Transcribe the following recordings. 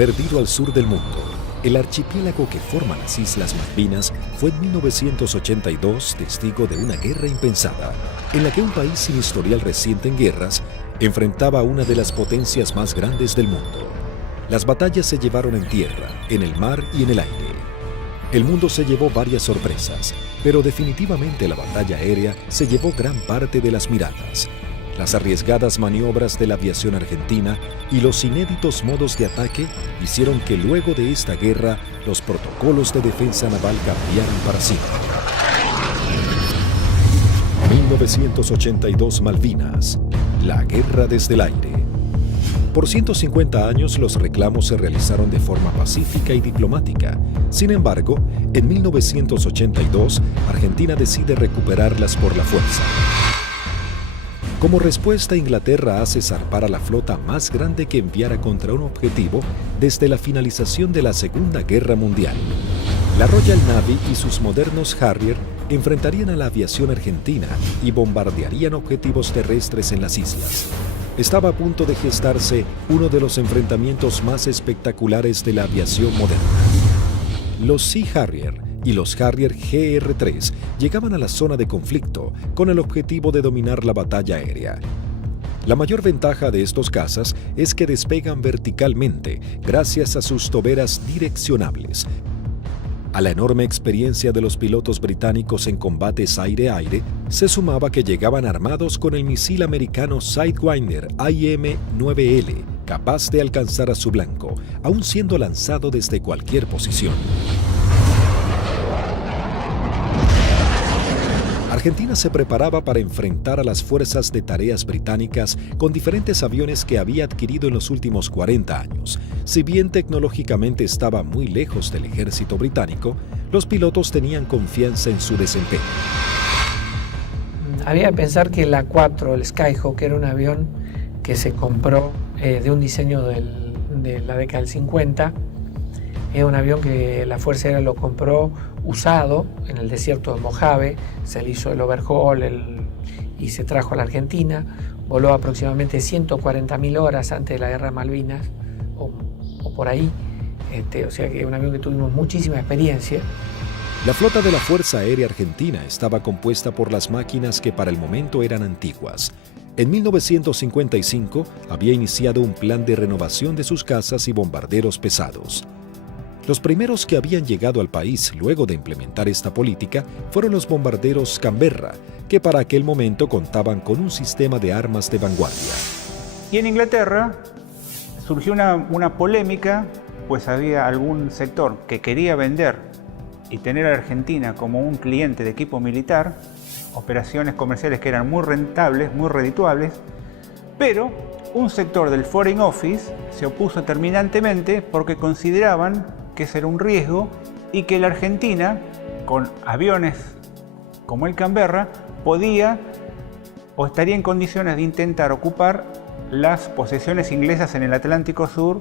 Perdido al sur del mundo, el archipiélago que forma las Islas Malvinas fue en 1982 testigo de una guerra impensada, en la que un país sin historial reciente en guerras enfrentaba a una de las potencias más grandes del mundo. Las batallas se llevaron en tierra, en el mar y en el aire. El mundo se llevó varias sorpresas, pero definitivamente la batalla aérea se llevó gran parte de las miradas. Las arriesgadas maniobras de la aviación argentina y los inéditos modos de ataque hicieron que luego de esta guerra los protocolos de defensa naval cambiaran para siempre. 1982 Malvinas, la guerra desde el aire. Por 150 años los reclamos se realizaron de forma pacífica y diplomática. Sin embargo, en 1982, Argentina decide recuperarlas por la fuerza. Como respuesta, Inglaterra hace zarpar a la flota más grande que enviara contra un objetivo desde la finalización de la Segunda Guerra Mundial. La Royal Navy y sus modernos Harrier enfrentarían a la aviación argentina y bombardearían objetivos terrestres en las islas. Estaba a punto de gestarse uno de los enfrentamientos más espectaculares de la aviación moderna. Los Sea Harrier y los Harrier GR-3 llegaban a la zona de conflicto con el objetivo de dominar la batalla aérea. La mayor ventaja de estos cazas es que despegan verticalmente gracias a sus toberas direccionables. A la enorme experiencia de los pilotos británicos en combates aire-aire, se sumaba que llegaban armados con el misil americano Sidewinder IM-9L, capaz de alcanzar a su blanco, aun siendo lanzado desde cualquier posición. Argentina se preparaba para enfrentar a las fuerzas de tareas británicas con diferentes aviones que había adquirido en los últimos 40 años. Si bien tecnológicamente estaba muy lejos del ejército británico, los pilotos tenían confianza en su desempeño. Había que pensar que el A4, el Skyhawk, era un avión que se compró de un diseño de la década del 50. Es un avión que la Fuerza Aérea lo compró usado en el desierto de Mojave, se le hizo el overhaul y se trajo a la Argentina. Voló aproximadamente 140.000 horas antes de la Guerra de Malvinas, o por ahí. O sea que es un avión que tuvimos muchísima experiencia. La flota de la Fuerza Aérea Argentina estaba compuesta por las máquinas que para el momento eran antiguas. En 1955 había iniciado un plan de renovación de sus cazas y bombarderos pesados. Los primeros que habían llegado al país luego de implementar esta política fueron los bombarderos Canberra, que para aquel momento contaban con un sistema de armas de vanguardia. Y en Inglaterra surgió una polémica, pues había algún sector que quería vender y tener a Argentina como un cliente de equipo militar, operaciones comerciales que eran muy rentables, muy redituables, pero un sector del Foreign Office se opuso terminantemente porque consideraban que ese era un riesgo y que la Argentina, con aviones como el Canberra, podía o estaría en condiciones de intentar ocupar las posesiones inglesas en el Atlántico Sur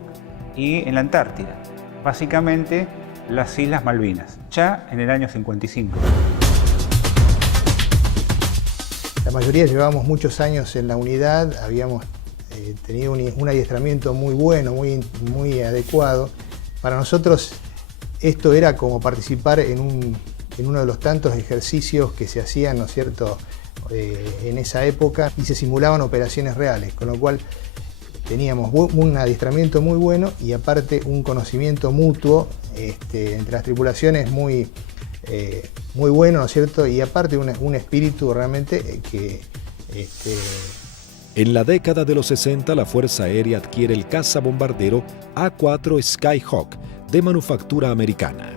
y en la Antártida, básicamente las Islas Malvinas, ya en el año 55. La mayoría llevábamos muchos años en la unidad, habíamos tenido un adiestramiento muy bueno, muy adecuado. Para nosotros esto era como participar en uno de los tantos ejercicios que se hacían, ¿no es cierto?, en esa época, y se simulaban operaciones reales, con lo cual teníamos un adiestramiento muy bueno y aparte un conocimiento mutuo entre las tripulaciones muy bueno, ¿no es cierto?, y aparte un espíritu realmente que... En la década de los 60, la Fuerza Aérea adquiere el cazabombardero A4 Skyhawk de manufactura americana.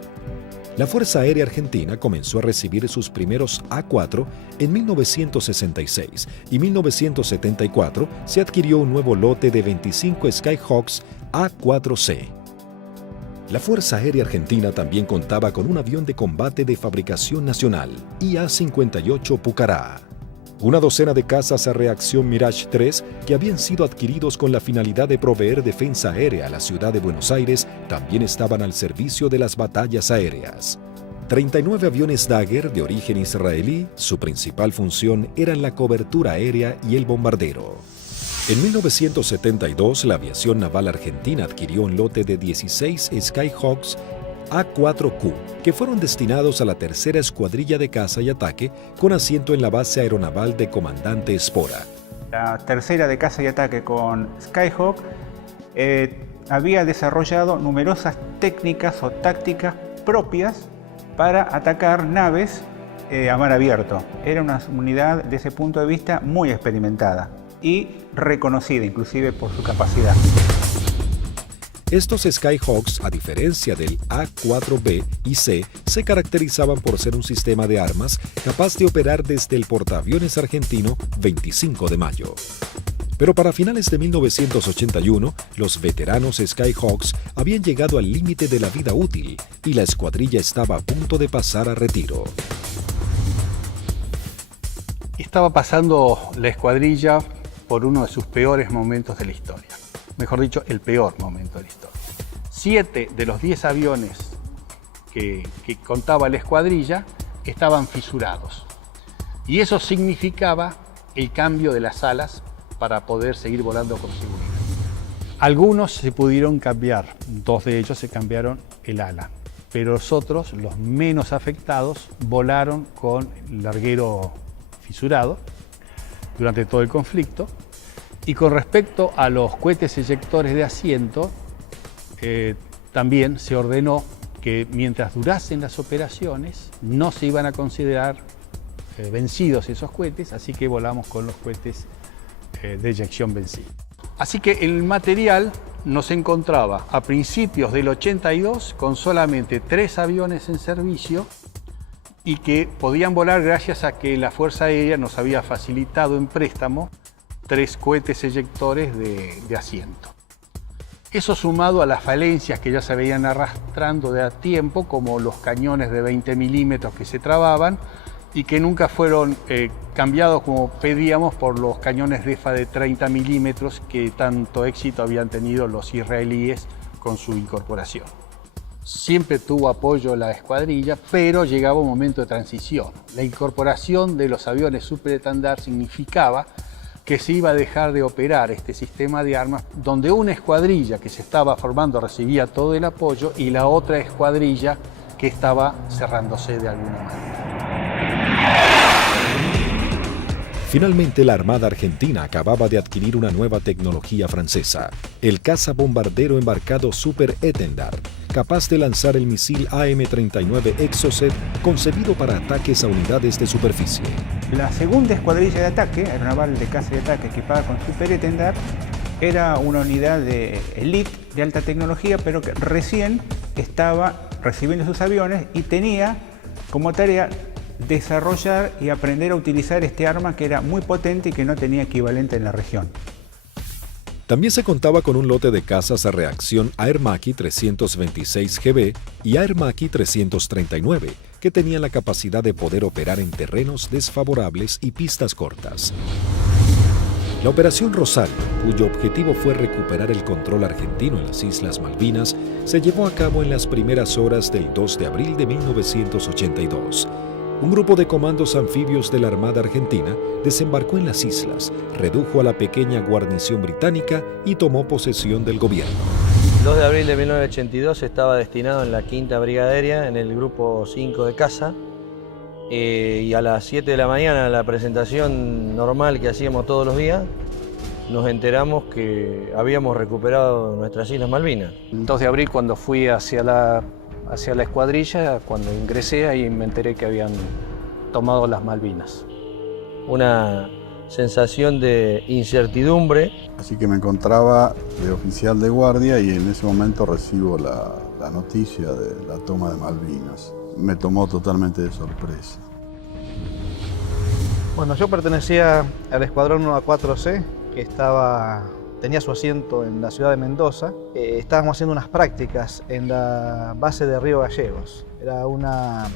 La Fuerza Aérea Argentina comenzó a recibir sus primeros A4 en 1966 y en 1974 se adquirió un nuevo lote de 25 Skyhawks A4C. La Fuerza Aérea Argentina también contaba con un avión de combate de fabricación nacional, IA-58 Pucará. Una docena de cazas a reacción Mirage 3 que habían sido adquiridos con la finalidad de proveer defensa aérea a la ciudad de Buenos Aires también estaban al servicio de las batallas aéreas. 39 aviones Dagger de origen israelí, su principal función era la cobertura aérea y el bombardero. En 1972, la aviación naval argentina adquirió un lote de 16 Skyhawks A4Q, que fueron destinados a la tercera escuadrilla de caza y ataque con asiento en la base aeronaval de Comandante Espora. La tercera de caza y ataque con Skyhawk había desarrollado numerosas técnicas o tácticas propias para atacar naves a mar abierto. Era una unidad desde ese punto de vista muy experimentada y reconocida inclusive por su capacidad. Estos Skyhawks, a diferencia del A4B y C, se caracterizaban por ser un sistema de armas capaz de operar desde el portaaviones argentino 25 de mayo. Pero para finales de 1981, los veteranos Skyhawks habían llegado al límite de la vida útil y la escuadrilla estaba a punto de pasar a retiro. Estaba pasando la escuadrilla por uno de sus peores momentos de la historia. Mejor dicho, el peor momento de la historia. 7 de los 10 aviones que contaba la escuadrilla estaban fisurados. Y eso significaba el cambio de las alas para poder seguir volando con seguridad. Algunos se pudieron cambiar, 2 de ellos se cambiaron el ala, pero los otros, los menos afectados, volaron con el larguero fisurado durante todo el conflicto. Y con respecto a los cohetes eyectores de asiento, también se ordenó que mientras durasen las operaciones no se iban a considerar vencidos esos cohetes, así que volamos con los cohetes de eyección vencida. Así que el material nos encontraba a principios del 82 con solamente 3 aviones en servicio y que podían volar gracias a que la Fuerza Aérea nos había facilitado en préstamo 3 cohetes eyectores de asiento. Eso sumado a las falencias que ya se veían arrastrando de a tiempo, como los cañones de 20 milímetros que se trababan y que nunca fueron cambiados como pedíamos por los cañones DEFA de 30 milímetros que tanto éxito habían tenido los israelíes con su incorporación. Siempre tuvo apoyo la escuadrilla, pero llegaba un momento de transición. La incorporación de los aviones superestandar significaba que se iba a dejar de operar este sistema de armas, donde una escuadrilla que se estaba formando recibía todo el apoyo y la otra escuadrilla que estaba cerrándose de alguna manera. Finalmente, la Armada Argentina acababa de adquirir una nueva tecnología francesa, el cazabombardero embarcado Super Étendard, capaz de lanzar el misil AM-39 Exocet concebido para ataques a unidades de superficie. La segunda escuadrilla de ataque, aeronaval de caza y ataque equipada con Super Étendard, era una unidad de elite de alta tecnología, pero que recién estaba recibiendo sus aviones y tenía como tarea desarrollar y aprender a utilizar este arma que era muy potente y que no tenía equivalente en la región. También se contaba con un lote de cazas a reacción Air Macchi 326GB y Air Macchi 339, que tenían la capacidad de poder operar en terrenos desfavorables y pistas cortas. La Operación Rosario, cuyo objetivo fue recuperar el control argentino en las Islas Malvinas, se llevó a cabo en las primeras horas del 2 de abril de 1982. Un grupo de comandos anfibios de la Armada Argentina desembarcó en las islas, redujo a la pequeña guarnición británica y tomó posesión del gobierno. El 2 de abril de 1982 estaba destinado en la 5ª Brigada Aérea, en el grupo 5 de caza, y a las 7 de la mañana, en la presentación normal que hacíamos todos los días, nos enteramos que habíamos recuperado nuestras Islas Malvinas. El 2 de abril, cuando fui hacia la escuadrilla, cuando ingresé, ahí me enteré que habían tomado las Malvinas. Una sensación de incertidumbre. Así que me encontraba de oficial de guardia y en ese momento recibo la noticia de la toma de Malvinas. Me tomó totalmente de sorpresa. Bueno, yo pertenecía al escuadrón 1A4C, que tenía su asiento en la ciudad de Mendoza. Estábamos haciendo unas prácticas en la base de Río Gallegos. Era una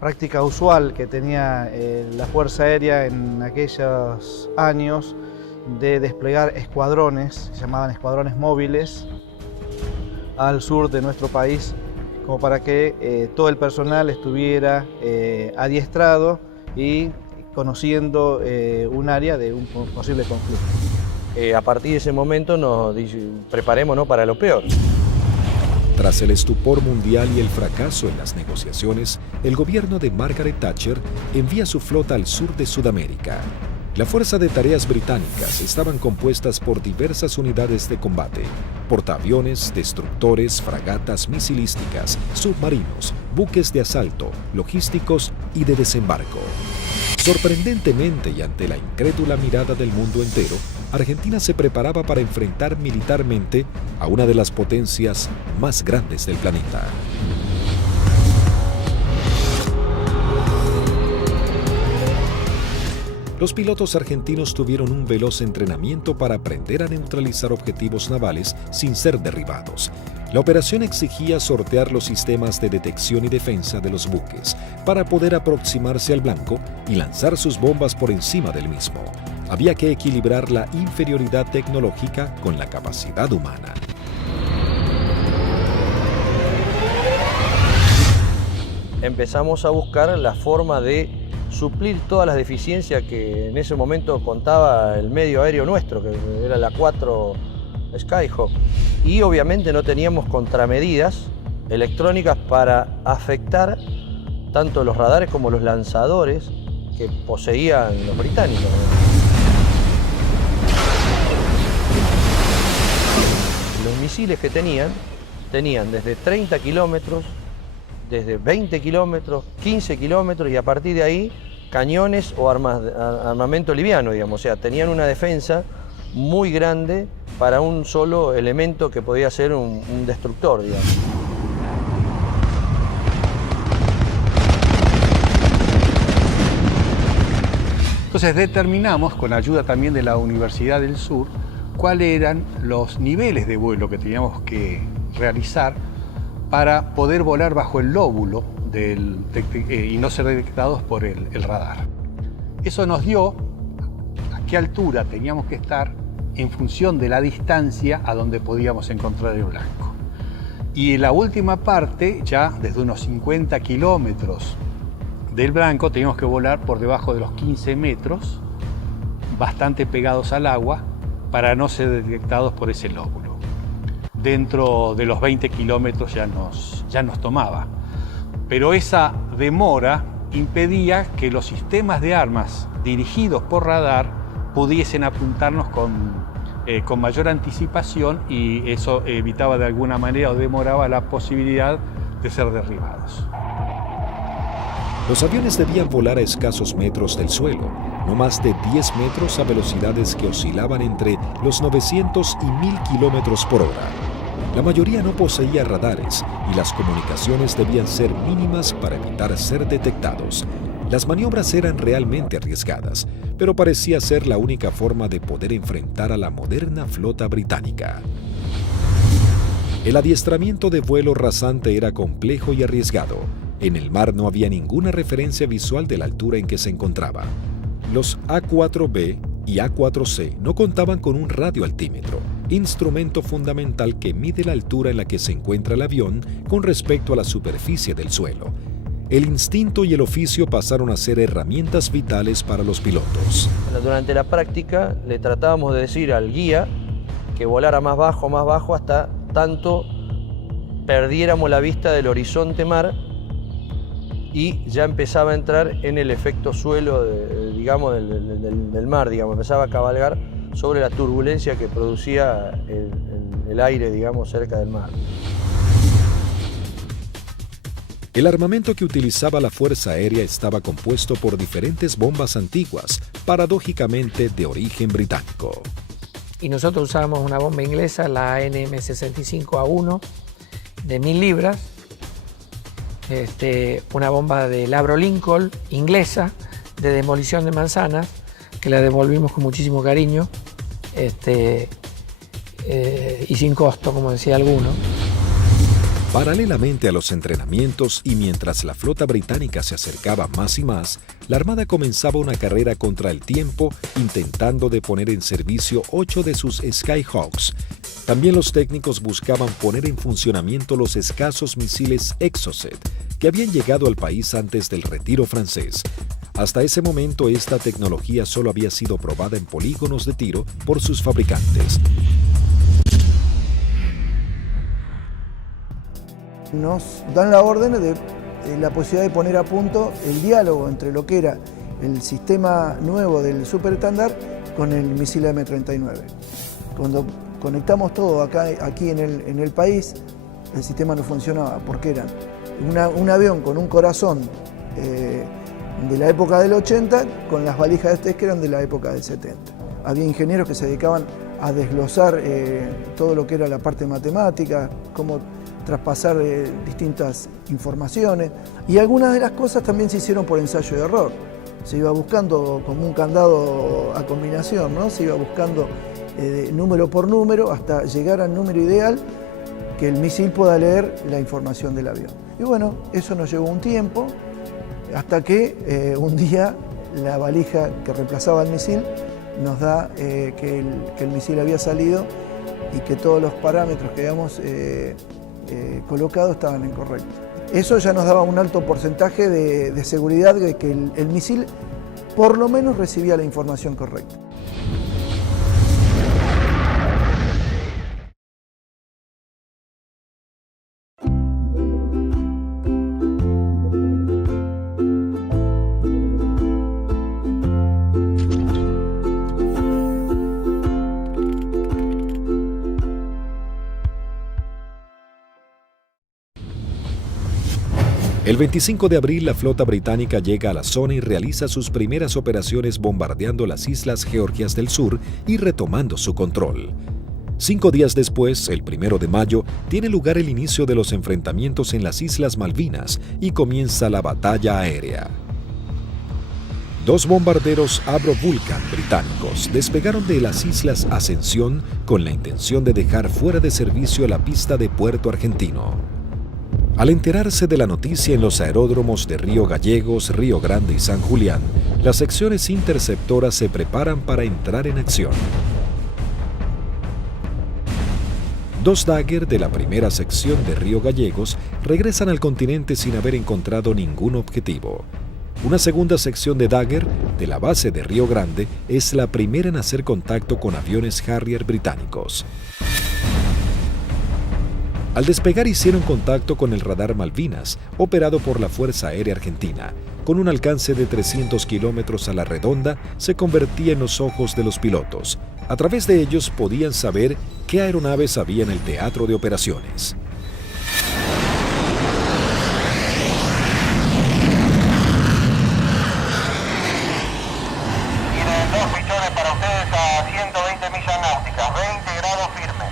práctica usual que tenía la Fuerza Aérea en aquellos años de desplegar escuadrones, se llamaban escuadrones móviles, al sur de nuestro país, como para que todo el personal estuviera adiestrado y conociendo un área de un posible conflicto. A partir de ese momento nos preparémonos para lo peor. Tras el estupor mundial y el fracaso en las negociaciones, el gobierno de Margaret Thatcher envía su flota al sur de Sudamérica. La Fuerza de Tareas Británicas estaban compuestas por diversas unidades de combate, portaaviones, destructores, fragatas misilísticas, submarinos, buques de asalto, logísticos y de desembarco. Sorprendentemente y ante la incrédula mirada del mundo entero, Argentina se preparaba para enfrentar militarmente a una de las potencias más grandes del planeta. Los pilotos argentinos tuvieron un veloz entrenamiento para aprender a neutralizar objetivos navales sin ser derribados. La operación exigía sortear los sistemas de detección y defensa de los buques para poder aproximarse al blanco y lanzar sus bombas por encima del mismo. Había que equilibrar la inferioridad tecnológica con la capacidad humana. Empezamos a buscar la forma de suplir todas las deficiencias que en ese momento contaba el medio aéreo nuestro, que era la 4 Skyhawk. Y obviamente no teníamos contramedidas electrónicas para afectar tanto los radares como los lanzadores que poseían los británicos. Los misiles que tenían desde 30 kilómetros, desde 20 kilómetros, 15 kilómetros y a partir de ahí cañones o armamento liviano, digamos. O sea, tenían una defensa muy grande para un solo elemento que podía ser un destructor, digamos. Entonces determinamos, con ayuda también de la Universidad del Sur, cuáles eran los niveles de vuelo que teníamos que realizar para poder volar bajo el lóbulo y no ser detectados por el radar. Eso nos dio a qué altura teníamos que estar en función de la distancia a donde podíamos encontrar el blanco. Y en la última parte, ya desde unos 50 kilómetros del blanco, teníamos que volar por debajo de los 15 metros, bastante pegados al agua, para no ser detectados por ese lóbulo. Dentro de los 20 kilómetros ya nos tomaba. Pero esa demora impedía que los sistemas de armas dirigidos por radar pudiesen apuntarnos con mayor anticipación y eso evitaba de alguna manera o demoraba la posibilidad de ser derribados. Los aviones debían volar a escasos metros del suelo, no más de 10 metros a velocidades que oscilaban entre los 900 y 1000 kilómetros por hora. La mayoría no poseía radares y las comunicaciones debían ser mínimas para evitar ser detectados. Las maniobras eran realmente arriesgadas, pero parecía ser la única forma de poder enfrentar a la moderna flota británica. El adiestramiento de vuelo rasante era complejo y arriesgado. En el mar no había ninguna referencia visual de la altura en que se encontraba. Los A4B y A4C no contaban con un radioaltímetro, instrumento fundamental que mide la altura en la que se encuentra el avión con respecto a la superficie del suelo. El instinto y el oficio pasaron a ser herramientas vitales para los pilotos. Durante la práctica le tratábamos de decir al guía que volara más bajo, hasta tanto perdiéramos la vista del horizonte mar y ya empezaba a entrar en el efecto suelo del mar, digamos, empezaba a cabalgar sobre la turbulencia que producía el aire, digamos, cerca del mar. El armamento que utilizaba la Fuerza Aérea estaba compuesto por diferentes bombas antiguas, paradójicamente de origen británico. Y nosotros usábamos una bomba inglesa, la NM65A1, de 1000 libras, una bomba de Labro Lincoln, inglesa, de demolición de manzanas, que la devolvimos con muchísimo cariño y sin costo, como decía alguno. Paralelamente a los entrenamientos y mientras la flota británica se acercaba más y más, la Armada comenzaba una carrera contra el tiempo intentando de poner en servicio 8 de sus Skyhawks. También los técnicos buscaban poner en funcionamiento los escasos misiles Exocet que habían llegado al país antes del retiro francés. Hasta ese momento, esta tecnología solo había sido probada en polígonos de tiro por sus fabricantes. Nos dan la orden de la posibilidad de poner a punto el diálogo entre lo que era el sistema nuevo del super estándar con el misil M39. Cuando conectamos todo aquí en el país, el sistema no funcionaba porque era un avión con un corazón de la época del 80 con las valijas de test que eran de la época del 70. Había ingenieros que se dedicaban a desglosar todo lo que era la parte matemática, cómo traspasar distintas informaciones, y algunas de las cosas también se hicieron por ensayo y error. Se iba buscando como un candado a combinación, ¿no? Se iba buscando número por número hasta llegar al número ideal que el misil pueda leer la información del avión. Y bueno, eso nos llevó un tiempo, hasta que un día la valija que reemplazaba al misil nos da que el misil había salido y que todos los parámetros que habíamos colocado estaban incorrectos. Eso ya nos daba un alto porcentaje de seguridad de que el misil por lo menos recibía la información correcta. El 25 de abril, la flota británica llega a la zona y realiza sus primeras operaciones bombardeando las Islas Georgias del Sur y retomando su control. 5 días después, el 1 de mayo, tiene lugar el inicio de los enfrentamientos en las Islas Malvinas y comienza la batalla aérea. 2 bombarderos Avro Vulcan británicos despegaron de las Islas Ascensión con la intención de dejar fuera de servicio la pista de Puerto Argentino. Al enterarse de la noticia en los aeródromos de Río Gallegos, Río Grande y San Julián, las secciones interceptoras se preparan para entrar en acción. 2 Dagger de la primera sección de Río Gallegos regresan al continente sin haber encontrado ningún objetivo. Una segunda sección de Dagger de la base de Río Grande es la primera en hacer contacto con aviones Harrier británicos. Al despegar hicieron contacto con el radar Malvinas, operado por la Fuerza Aérea Argentina. Con un alcance de 300 kilómetros a la redonda, se convertía en los ojos de los pilotos. A través de ellos podían saber qué aeronaves había en el teatro de operaciones. Tienen 2 pichones para ustedes a 120 millas náuticas, 20 grados firme.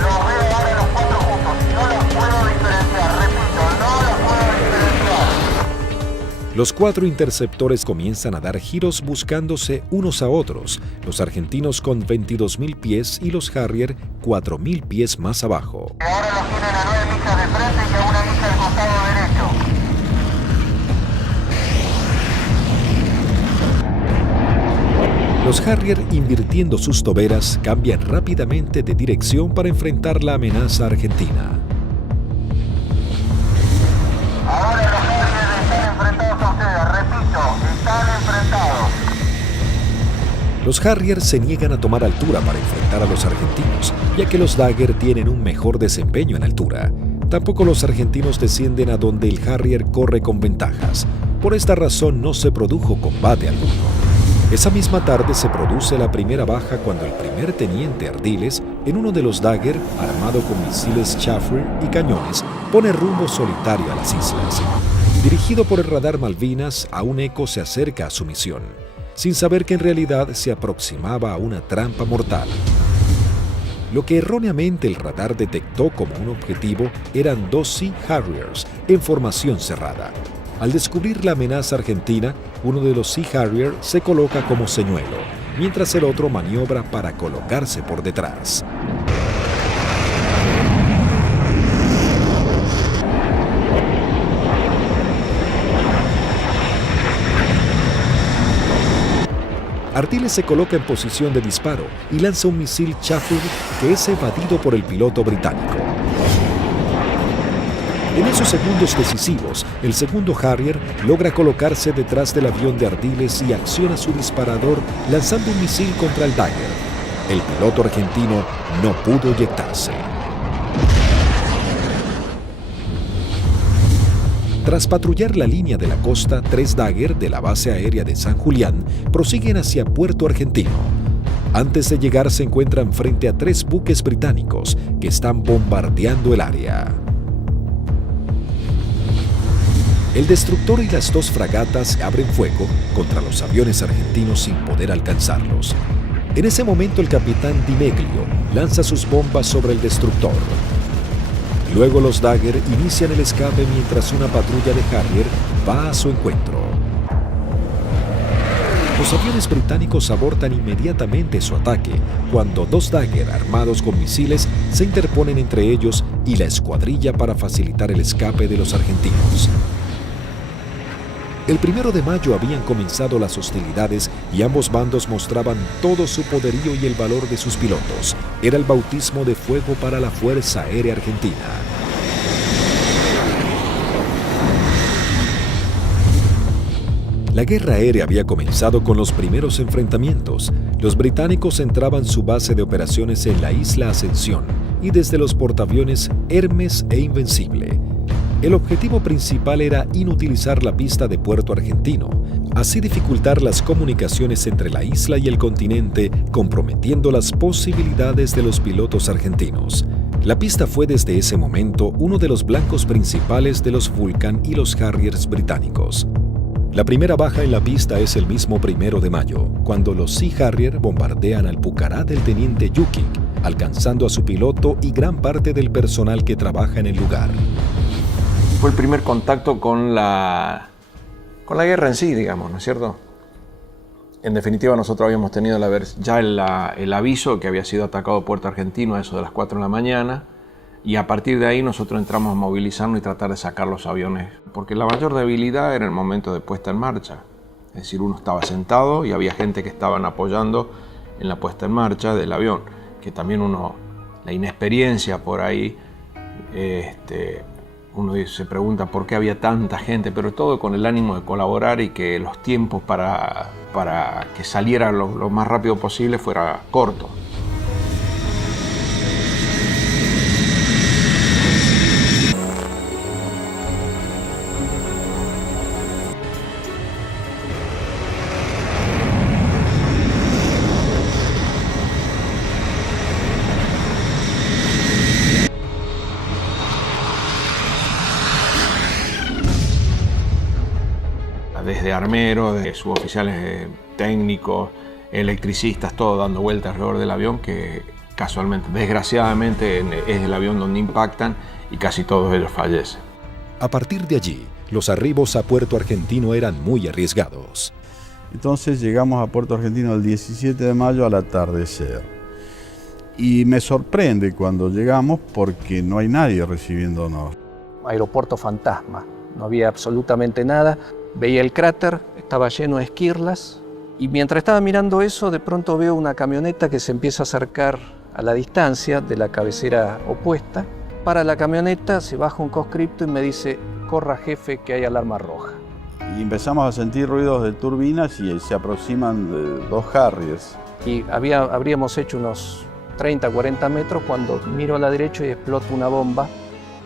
Los veo ahora los 4 juntos, no los puedo diferenciar, repito, no los puedo diferenciar. Los 4 interceptores comienzan a dar giros buscándose unos a otros, los argentinos con 22.000 pies y los Harrier 4.000 pies más abajo. Ahora los tienen a 9 millas de frente y a 1 milla al costado derecho. Los Harrier, invirtiendo sus toberas, cambian rápidamente de dirección para enfrentar la amenaza argentina. Ahora los Harrier están enfrentados a ustedes, repito, están enfrentados. Los Harrier se niegan a tomar altura para enfrentar a los argentinos, ya que los Dagger tienen un mejor desempeño en altura. Tampoco los argentinos descienden a donde el Harrier corre con ventajas. Por esta razón no se produjo combate alguno. Esa misma tarde se produce la primera baja cuando el primer teniente Ardiles, en uno de los Dagger, armado con misiles Chaffir y cañones, pone rumbo solitario a las islas. Dirigido por el radar Malvinas, aún Eco se acerca a su misión, sin saber que en realidad se aproximaba a una trampa mortal. Lo que erróneamente el radar detectó como un objetivo eran 2 Sea Harriers en formación cerrada. Al descubrir la amenaza argentina, uno de los Sea Harrier se coloca como señuelo, mientras el otro maniobra para colocarse por detrás. Ardiles se coloca en posición de disparo y lanza un misil Chafford que es evadido por el piloto británico. En esos segundos decisivos, el segundo Harrier logra colocarse detrás del avión de Ardiles y acciona su disparador lanzando un misil contra el Dagger. El piloto argentino no pudo eyectarse. Tras patrullar la línea de la costa, 3 Dagger de la base aérea de San Julián prosiguen hacia Puerto Argentino. Antes de llegar se encuentran frente a 3 buques británicos que están bombardeando el área. El destructor y las 2 fragatas abren fuego contra los aviones argentinos sin poder alcanzarlos. En ese momento el capitán Di Meglio lanza sus bombas sobre el destructor. Luego los Dagger inician el escape mientras una patrulla de Harrier va a su encuentro. Los aviones británicos abortan inmediatamente su ataque cuando 2 Dagger armados con misiles se interponen entre ellos y la escuadrilla para facilitar el escape de los argentinos. El 1 de mayo habían comenzado las hostilidades y ambos bandos mostraban todo su poderío y el valor de sus pilotos. Era el bautismo de fuego para la Fuerza Aérea Argentina. La guerra aérea había comenzado con los primeros enfrentamientos. Los británicos entraban su base de operaciones en la isla Ascensión y desde los portaaviones Hermes e Invencible. El objetivo principal era inutilizar la pista de Puerto Argentino, así dificultar las comunicaciones entre la isla y el continente, comprometiendo las posibilidades de los pilotos argentinos. La pista fue desde ese momento uno de los blancos principales de los Vulcan y los Harriers británicos. La primera baja en la pista es el mismo 1 de mayo, cuando los Sea Harrier bombardean al Pucará del teniente Yukik, alcanzando a su piloto y gran parte del personal que trabaja en el lugar. Fue el primer contacto con la guerra en sí, digamos, ¿no es cierto? En definitiva, nosotros habíamos tenido ya el aviso que había sido atacado Puerto Argentino a eso de las 4 de la mañana, y a partir de ahí nosotros entramos a movilizarnos y tratar de sacar los aviones, porque la mayor debilidad era el momento de puesta en marcha. Es decir, uno estaba sentado y había gente que estaban apoyando en la puesta en marcha del avión, que también la inexperiencia por ahí, uno se pregunta por qué había tanta gente, pero todo con el ánimo de colaborar y que los tiempos para que saliera lo más rápido posible fuera corto. Desde armeros, de suboficiales técnicos, electricistas, todo dando vueltas alrededor del avión, que casualmente, desgraciadamente, es el avión donde impactan y casi todos ellos fallecen. A partir de allí, los arribos a Puerto Argentino eran muy arriesgados. Entonces llegamos a Puerto Argentino el 17 de mayo al atardecer. Y me sorprende cuando llegamos porque no hay nadie recibiéndonos. Aeropuerto fantasma, no había absolutamente nada. Veía el cráter, estaba lleno de esquirlas, y mientras estaba mirando eso, de pronto veo una camioneta que se empieza a acercar a la distancia de la cabecera opuesta. Para la camioneta, se baja un conscripto y me dice: corra jefe, que hay alarma roja. Y empezamos a sentir ruidos de turbinas y se aproximan 2 Harriers. Y habríamos hecho unos 30, 40 metros cuando miro a la derecha y explota una bomba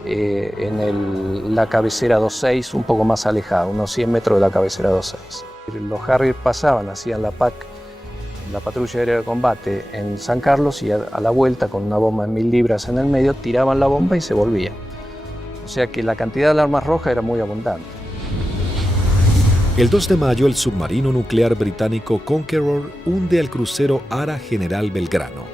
en la cabecera 26, un poco más alejada, unos 100 metros de la cabecera 26. Los Harrier pasaban, hacían la PAC, la patrulla aérea de combate en San Carlos, y a la vuelta con una bomba de 1000 libras en el medio, tiraban la bomba y se volvían. O sea que la cantidad de alarmas rojas era muy abundante. El 2 de mayo, el submarino nuclear británico Conqueror hunde al crucero Ara General Belgrano.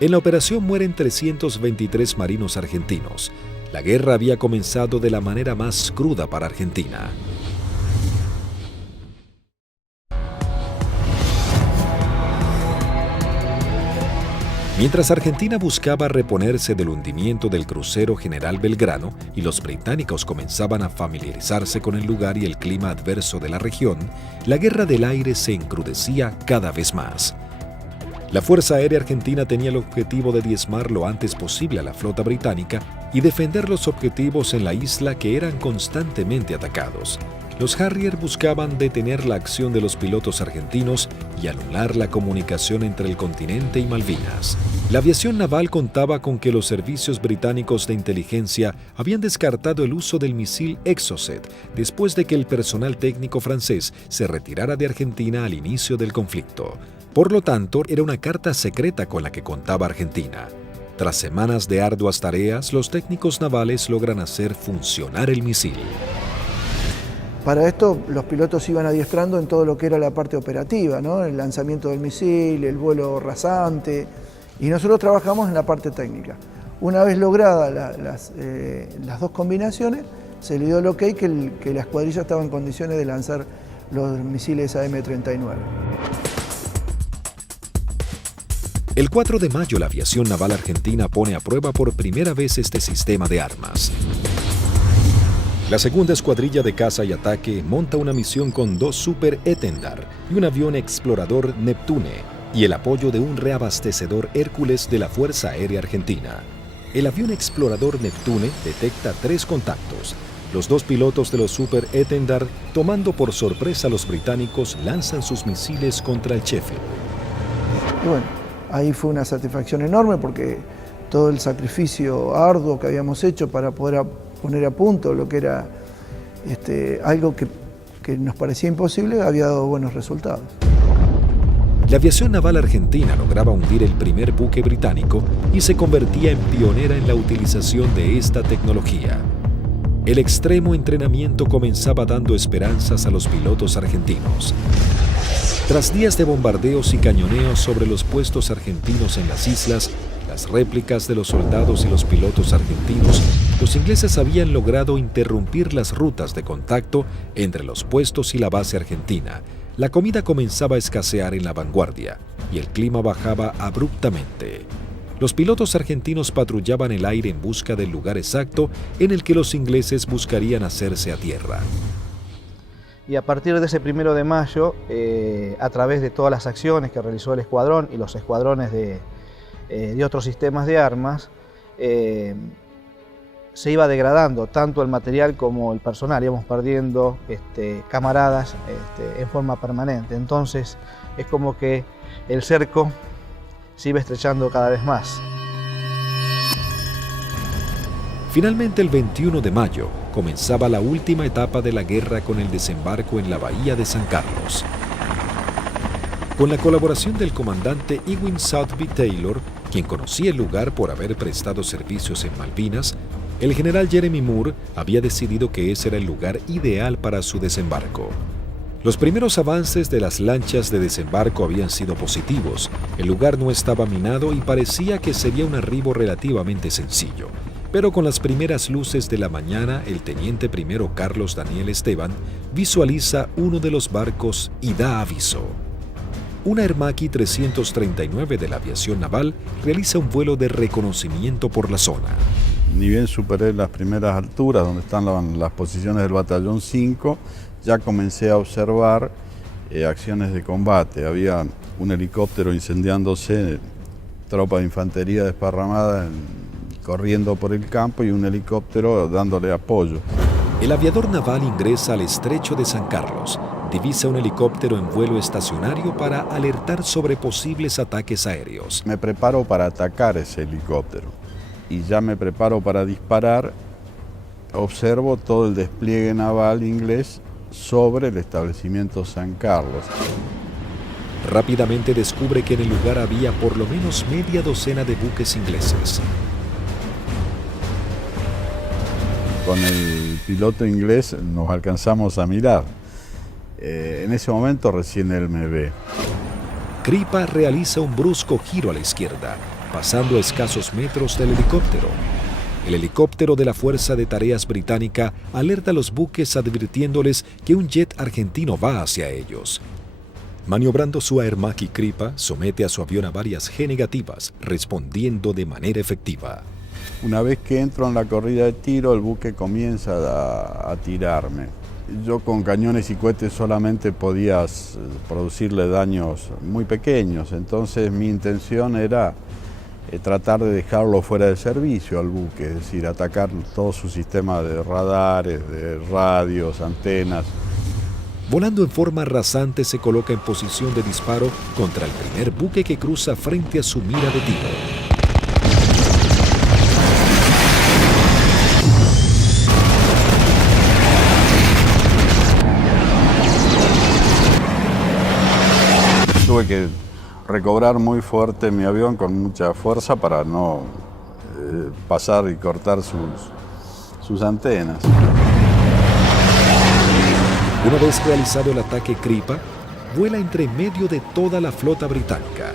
En la operación mueren 323 marinos argentinos. La guerra había comenzado de la manera más cruda para Argentina. Mientras Argentina buscaba reponerse del hundimiento del crucero General Belgrano y los británicos comenzaban a familiarizarse con el lugar y el clima adverso de la región, la guerra del aire se encrudecía cada vez más. La Fuerza Aérea Argentina tenía el objetivo de diezmar lo antes posible a la flota británica y defender los objetivos en la isla que eran constantemente atacados. Los Harrier buscaban detener la acción de los pilotos argentinos y anular la comunicación entre el continente y Malvinas. La aviación naval contaba con que los servicios británicos de inteligencia habían descartado el uso del misil Exocet después de que el personal técnico francés se retirara de Argentina al inicio del conflicto. Por lo tanto, era una carta secreta con la que contaba Argentina. Tras semanas de arduas tareas, los técnicos navales logran hacer funcionar el misil. Para esto, los pilotos iban adiestrando en todo lo que era la parte operativa, ¿no? El lanzamiento del misil, el vuelo rasante, y nosotros trabajamos en la parte técnica. Una vez logradas las dos combinaciones, se le dio el ok que la escuadrilla estaba en condiciones de lanzar los misiles AM-39. El 4 de mayo, la aviación naval argentina pone a prueba por primera vez este sistema de armas. La segunda escuadrilla de caza y ataque monta una misión con 2 Super Etendard y un avión explorador Neptune y el apoyo de un reabastecedor Hércules de la Fuerza Aérea Argentina. El avión explorador Neptune detecta 3 contactos. Los 2 pilotos de los Super Etendard, tomando por sorpresa a los británicos, lanzan sus misiles contra el Sheffield. Y bueno, ahí fue una satisfacción enorme porque todo el sacrificio arduo que habíamos hecho para poder poner a punto lo que era algo que nos parecía imposible, había dado buenos resultados. La aviación naval argentina lograba hundir el primer buque británico y se convertía en pionera en la utilización de esta tecnología. El extremo entrenamiento comenzaba dando esperanzas a los pilotos argentinos. Tras días de bombardeos y cañoneos sobre los puestos argentinos en las islas, las réplicas de los soldados y los pilotos argentinos, los ingleses habían logrado interrumpir las rutas de contacto entre los puestos y la base argentina. La comida comenzaba a escasear en la vanguardia y el clima bajaba abruptamente. Los pilotos argentinos patrullaban el aire en busca del lugar exacto en el que los ingleses buscarían hacerse a tierra. Y a partir de ese 1 de mayo, a través de todas las acciones que realizó el escuadrón y los escuadrones de otros sistemas de armas, se iba degradando tanto el material como el personal, íbamos perdiendo camaradas en forma permanente. Entonces es como que el cerco se iba estrechando cada vez más. Finalmente, el 21 de mayo, comenzaba la última etapa de la guerra con el desembarco en la bahía de San Carlos. Con la colaboración del comandante Ewing Southby Taylor, quien conocía el lugar por haber prestado servicios en Malvinas, el general Jeremy Moore había decidido que ese era el lugar ideal para su desembarco. Los primeros avances de las lanchas de desembarco habían sido positivos. El lugar no estaba minado y parecía que sería un arribo relativamente sencillo. Pero con las primeras luces de la mañana, el teniente primero Carlos Daniel Esteban visualiza uno de los barcos y da aviso. Una Hermaki 339 de la aviación naval realiza un vuelo de reconocimiento por la zona. Ni bien superé las primeras alturas donde están las posiciones del batallón 5, ya comencé a observar acciones de combate. Había un helicóptero incendiándose, tropa de infantería desparramada corriendo por el campo y un helicóptero dándole apoyo. El aviador naval ingresa al estrecho de San Carlos, divisa un helicóptero en vuelo estacionario para alertar sobre posibles ataques aéreos. Me preparo para atacar ese helicóptero y ya me preparo para disparar. Observo todo el despliegue naval inglés sobre el establecimiento San Carlos. Rápidamente descubre que en el lugar había por lo menos media docena de buques ingleses. Con el piloto inglés nos alcanzamos a mirar. En ese momento recién él me ve. Kripa realiza un brusco giro a la izquierda, pasando a escasos metros del helicóptero. El helicóptero de la Fuerza de Tareas Británica alerta a los buques advirtiéndoles que un jet argentino va hacia ellos. Maniobrando su Aermacchi Kripa, somete a su avión a varias G negativas, respondiendo de manera efectiva. Una vez que entro en la corrida de tiro, el buque comienza a tirarme. Yo con cañones y cohetes solamente podía producirle daños muy pequeños, entonces mi intención era tratar de dejarlo fuera de servicio al buque, es decir, atacar todo su sistema de radares, de radios, antenas. Volando en forma rasante, se coloca en posición de disparo contra el primer buque que cruza frente a su mira de tiro. Tuve que recobrar muy fuerte mi avión con mucha fuerza para no pasar y cortar sus antenas. Una vez realizado el ataque Kripa, vuela entre medio de toda la flota británica.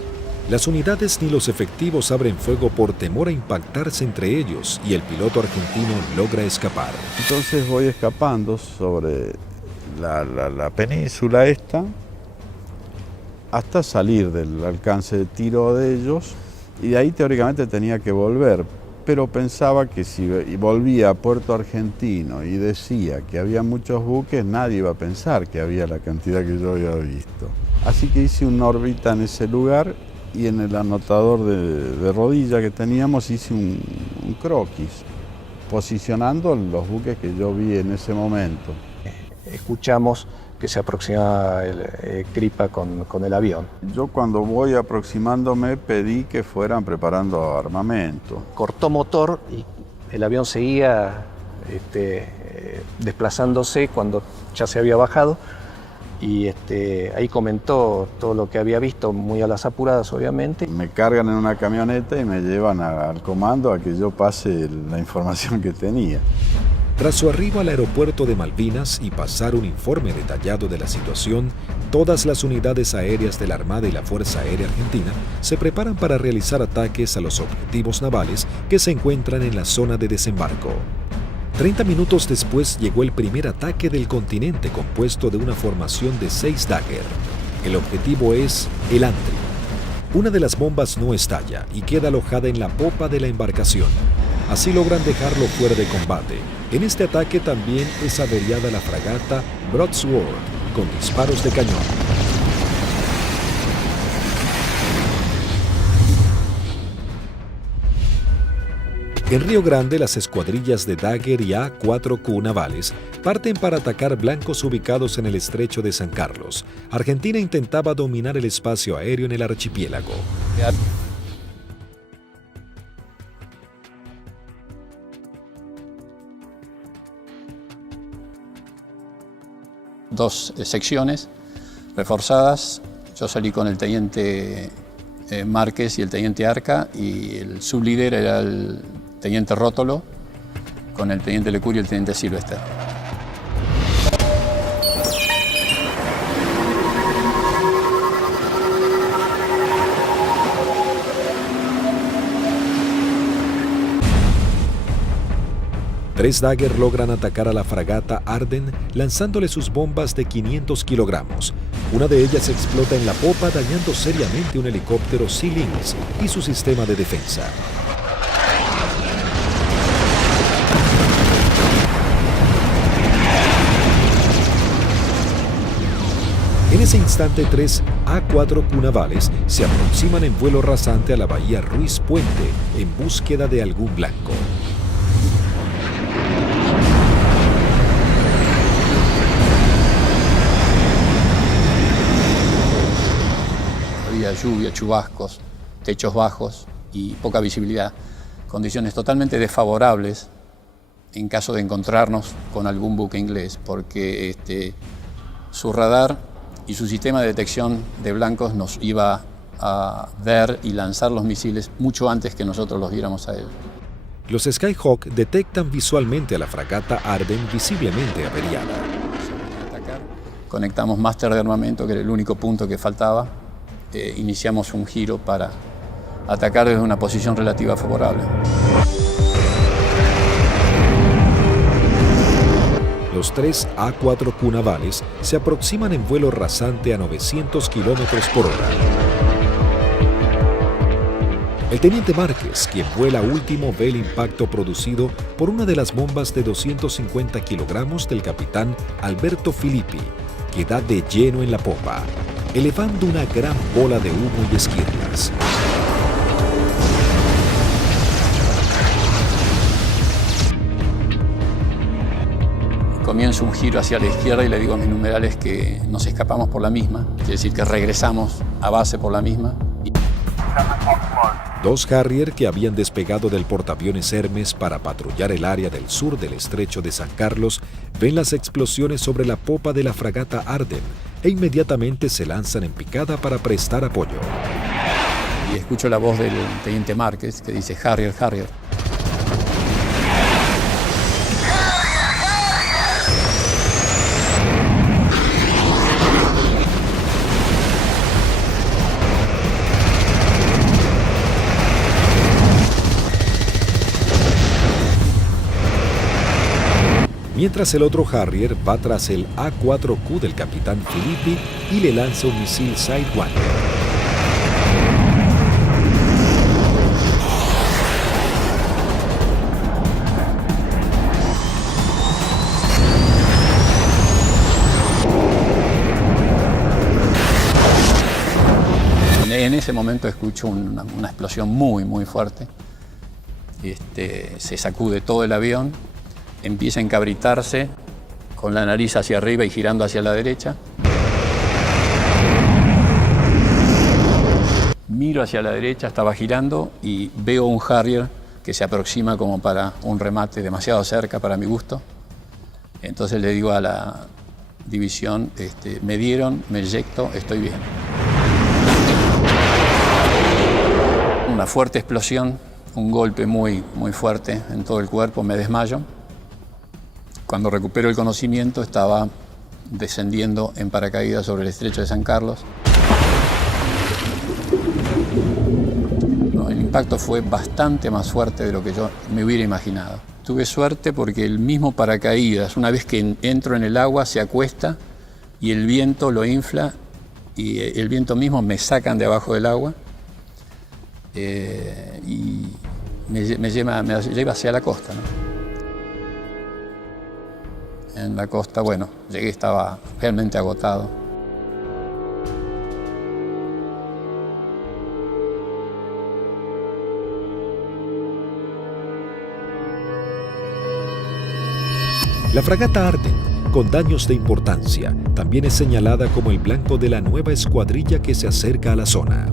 Las unidades ni los efectivos abren fuego por temor a impactarse entre ellos y el piloto argentino logra escapar. Entonces voy escapando sobre la península esta hasta salir del alcance de tiro de ellos y de ahí teóricamente tenía que volver. Pero pensaba que si volvía a Puerto Argentino y decía que había muchos buques, nadie iba a pensar que había la cantidad que yo había visto. Así que hice una órbita en ese lugar y en el anotador de rodilla que teníamos hice un croquis, posicionando los buques que yo vi en ese momento. Escuchamos que se aproximaba el Kripa con el avión. Yo cuando voy aproximándome pedí que fueran preparando armamento. Cortó motor y el avión seguía desplazándose cuando ya se había bajado y ahí comentó todo lo que había visto, muy a las apuradas obviamente. Me cargan en una camioneta y me llevan al comando a que yo pase la información que tenía. Tras su arribo al aeropuerto de Malvinas y pasar un informe detallado de la situación, todas las unidades aéreas de la Armada y la Fuerza Aérea Argentina se preparan para realizar ataques a los objetivos navales que se encuentran en la zona de desembarco. 30 minutos después llegó el primer ataque del continente compuesto de una formación de 6 Dagger. El objetivo es el Antrim. Una de las bombas no estalla y queda alojada en la popa de la embarcación. Así logran dejarlo fuera de combate. En este ataque también es averiada la fragata Broadsword con disparos de cañón. En Río Grande, las escuadrillas de Dagger y A-4Q navales parten para atacar blancos ubicados en el estrecho de San Carlos. Argentina intentaba dominar el espacio aéreo en el archipiélago. Dos secciones reforzadas. Yo salí con el teniente Márquez y el teniente Arca y el sublíder era el teniente Rótolo con el teniente Lecuri y el teniente Silvester. Tres Dagger logran atacar a la fragata Arden lanzándole sus bombas de 500 kilogramos. Una de ellas explota en la popa dañando seriamente un helicóptero Sea Lynx y su sistema de defensa. En ese instante, 3 A-4Q navales se aproximan en vuelo rasante a la bahía Ruiz Puente en búsqueda de algún blanco. Había lluvia, chubascos, techos bajos y poca visibilidad, condiciones totalmente desfavorables en caso de encontrarnos con algún buque inglés, porque su radar y su sistema de detección de blancos nos iba a ver y lanzar los misiles mucho antes que nosotros los viéramos a él. Los Skyhawk detectan visualmente a la fragata Arden visiblemente averiada. Conectamos máster de armamento, que era el único punto que faltaba. Iniciamos un giro para atacar desde una posición relativa favorable. Los los 3 A4Q navales se aproximan en vuelo rasante a 900 kilómetros por hora. El teniente Márquez, quien vuela último, ve el impacto producido por una de las bombas de 250 kilogramos del capitán Alberto Filippi, que da de lleno en la popa, elevando una gran bola de humo y esquirlas. Comienzo un giro hacia la izquierda y le digo a mis numerales que nos escapamos por la misma, quiere decir que regresamos a base por la misma. 2 Harrier que habían despegado del portaaviones Hermes para patrullar el área del sur del estrecho de San Carlos ven las explosiones sobre la popa de la fragata Arden e inmediatamente se lanzan en picada para prestar apoyo. Y escucho la voz del teniente Márquez que dice Harrier, Harrier. Mientras el otro Harrier va tras el A4Q del capitán Filippi y le lanza un misil Sidewinder. En ese momento escucho una explosión muy fuerte. Se sacude todo el avión, empieza a encabritarse con la nariz hacia arriba y girando hacia la derecha. Miro hacia la derecha, estaba girando y veo un Harrier que se aproxima como para un remate demasiado cerca para mi gusto. Entonces le digo a la división, me dieron, me eyecto, estoy bien. Una fuerte explosión, un golpe muy fuerte en todo el cuerpo, me desmayo. Cuando recupero el conocimiento estaba descendiendo en paracaídas sobre el estrecho de San Carlos. El impacto fue bastante más fuerte de lo que yo me hubiera imaginado. Tuve suerte porque el mismo paracaídas, una vez que entro en el agua, se acuesta y el viento lo infla y el viento mismo me sacan de abajo del agua y me lleva hacia la costa, ¿no? En la costa, bueno, llegué, estaba realmente agotado. La fragata Arden, con daños de importancia, también es señalada como el blanco de la nueva escuadrilla que se acerca a la zona.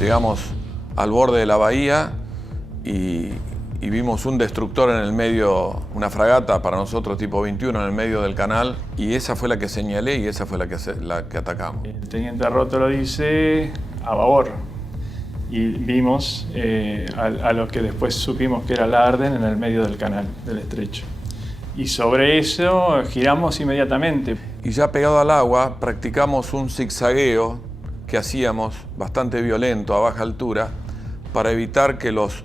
Llegamos al borde de la bahía y vimos un destructor en el medio, una fragata para nosotros tipo 21 en el medio del canal, y esa fue la que señalé y esa fue la que atacamos. El teniente Rótolo dice a babor y vimos a lo que después supimos que era la Arden en el medio del canal, del estrecho. Y sobre eso giramos inmediatamente. Y ya pegado al agua practicamos un zigzagueo que hacíamos bastante violento a baja altura para evitar que los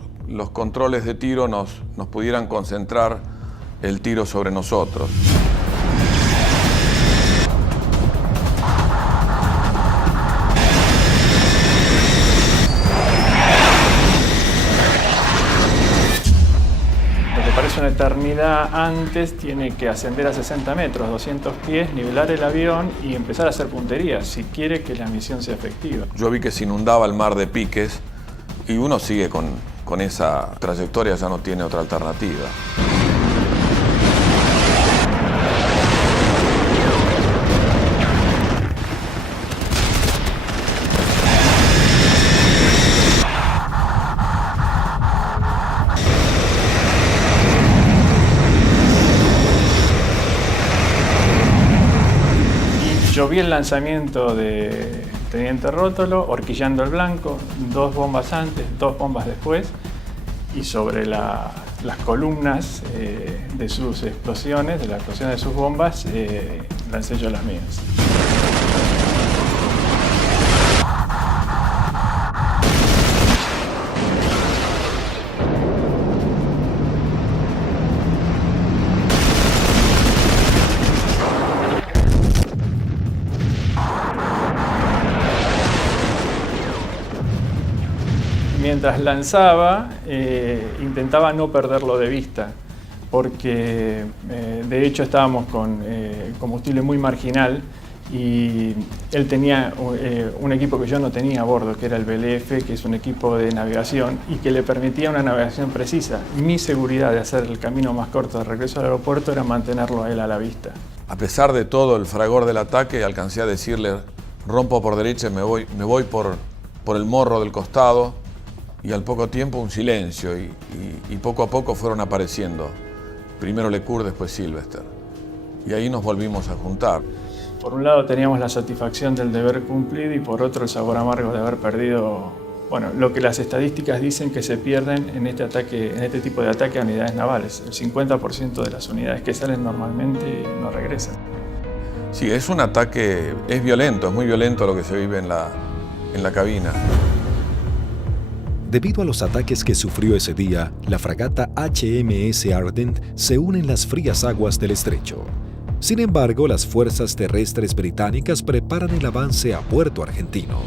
controles de tiro nos pudieran concentrar el tiro sobre nosotros. Lo que parece una eternidad antes tiene que ascender a 60 metros, 200 pies, nivelar el avión y empezar a hacer puntería si quiere que la misión sea efectiva. Yo vi que se inundaba el mar de piques y uno sigue con esa trayectoria, ya no tiene otra alternativa. Yo vi el lanzamiento de teniente Rótolo, horquillando el blanco, 2 bombas antes, 2 bombas después, y sobre las columnas de sus explosiones, de la explosión de sus bombas, lancé yo las mías. mientras lanzaba, intentaba no perderlo de vista, porque de hecho estábamos con combustible muy marginal y él tenía un equipo que yo no tenía a bordo, que era el BLF, que es un equipo de navegación y que le permitía una navegación precisa. Mi seguridad de hacer el camino más corto de regreso al aeropuerto era mantenerlo a él a la vista. A pesar de todo el fragor del ataque, alcancé a decirle: rompo por derecha y me voy por el morro del costado, y al poco tiempo un silencio y poco a poco fueron apareciendo. Primero Lecour, después Sylvester. Y ahí nos volvimos a juntar. Por un lado teníamos la satisfacción del deber cumplido y por otro el sabor amargo de haber perdido, bueno, lo que las estadísticas dicen que se pierden en este tipo de ataque a unidades navales. El 50% de las unidades que salen normalmente no regresan. Sí, es un ataque, es violento, es muy violento lo que se vive en la cabina. Debido a los ataques que sufrió ese día, la fragata HMS Ardent se une en las frías aguas del estrecho. Sin embargo, las fuerzas terrestres británicas preparan el avance a Puerto Argentino.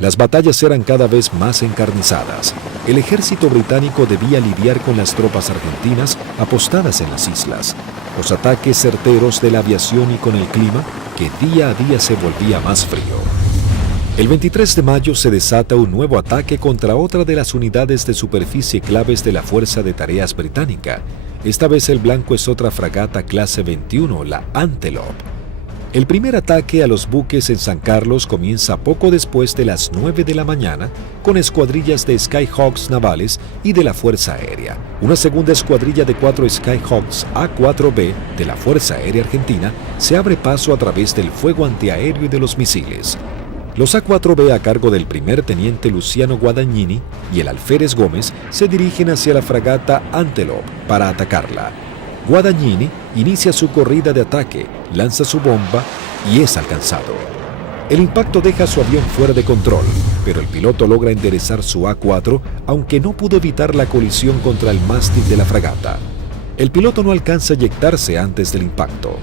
Las batallas eran cada vez más encarnizadas. El ejército británico debía lidiar con las tropas argentinas apostadas en las islas, los ataques certeros de la aviación y con el clima que día a día se volvía más frío. El 23 de mayo se desata un nuevo ataque contra otra de las unidades de superficie claves de la Fuerza de Tareas británica. Esta vez el blanco es otra fragata clase 21, la Antelope. El primer ataque a los buques en San Carlos comienza poco después de las 9 de la mañana con escuadrillas de Skyhawks navales y de la Fuerza Aérea. Una segunda escuadrilla de 4 Skyhawks A4B de la Fuerza Aérea Argentina se abre paso a través del fuego antiaéreo y de los misiles. Los A4B a cargo del primer teniente Luciano Guadagnini y el alférez Gómez se dirigen hacia la fragata Antelope para atacarla. Guadagnini inicia su corrida de ataque, lanza su bomba y es alcanzado. El impacto deja su avión fuera de control, pero el piloto logra enderezar su A4, aunque no pudo evitar la colisión contra el mástil de la fragata. El piloto no alcanza a eyectarse antes del impacto.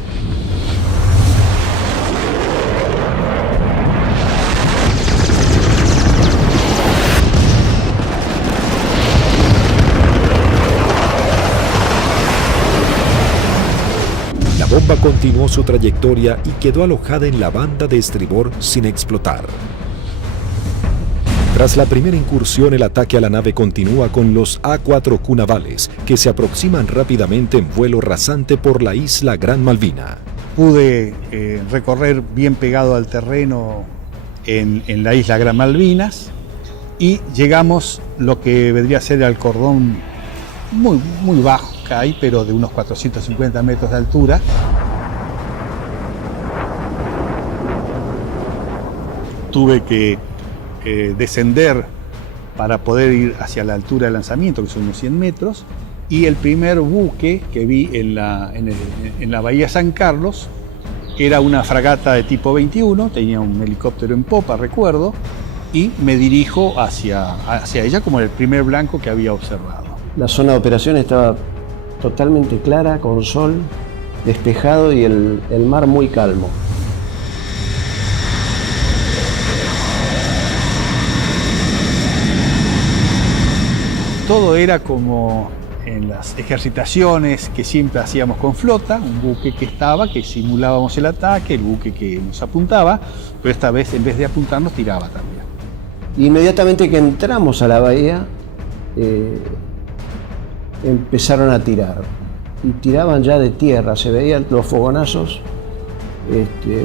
La bomba continuó su trayectoria y quedó alojada en la banda de estribor sin explotar. Tras la primera incursión, el ataque a la nave continúa con los A4Q navales, que se aproximan rápidamente en vuelo rasante por la isla Gran Malvina. Pude recorrer bien pegado al terreno en la isla Gran Malvinas y llegamos lo que vendría a ser al cordón muy bajo que hay, pero de unos 450 metros de altura. Tuve que descender para poder ir hacia la altura de lanzamiento, que son unos 100 metros, y el primer buque que vi en la bahía San Carlos era una fragata de tipo 21, tenía un helicóptero en popa, recuerdo, y me dirijo hacia ella como el primer blanco que había observado. La zona de operación estaba totalmente clara, con sol, despejado y el mar muy calmo. Todo era como en las ejercitaciones que siempre hacíamos con flota, un buque que simulábamos el ataque, el buque que nos apuntaba, pero esta vez en vez de apuntarnos tiraba también. Inmediatamente que entramos a la bahía, empezaron a tirar y tiraban ya de tierra, se veían los fogonazos,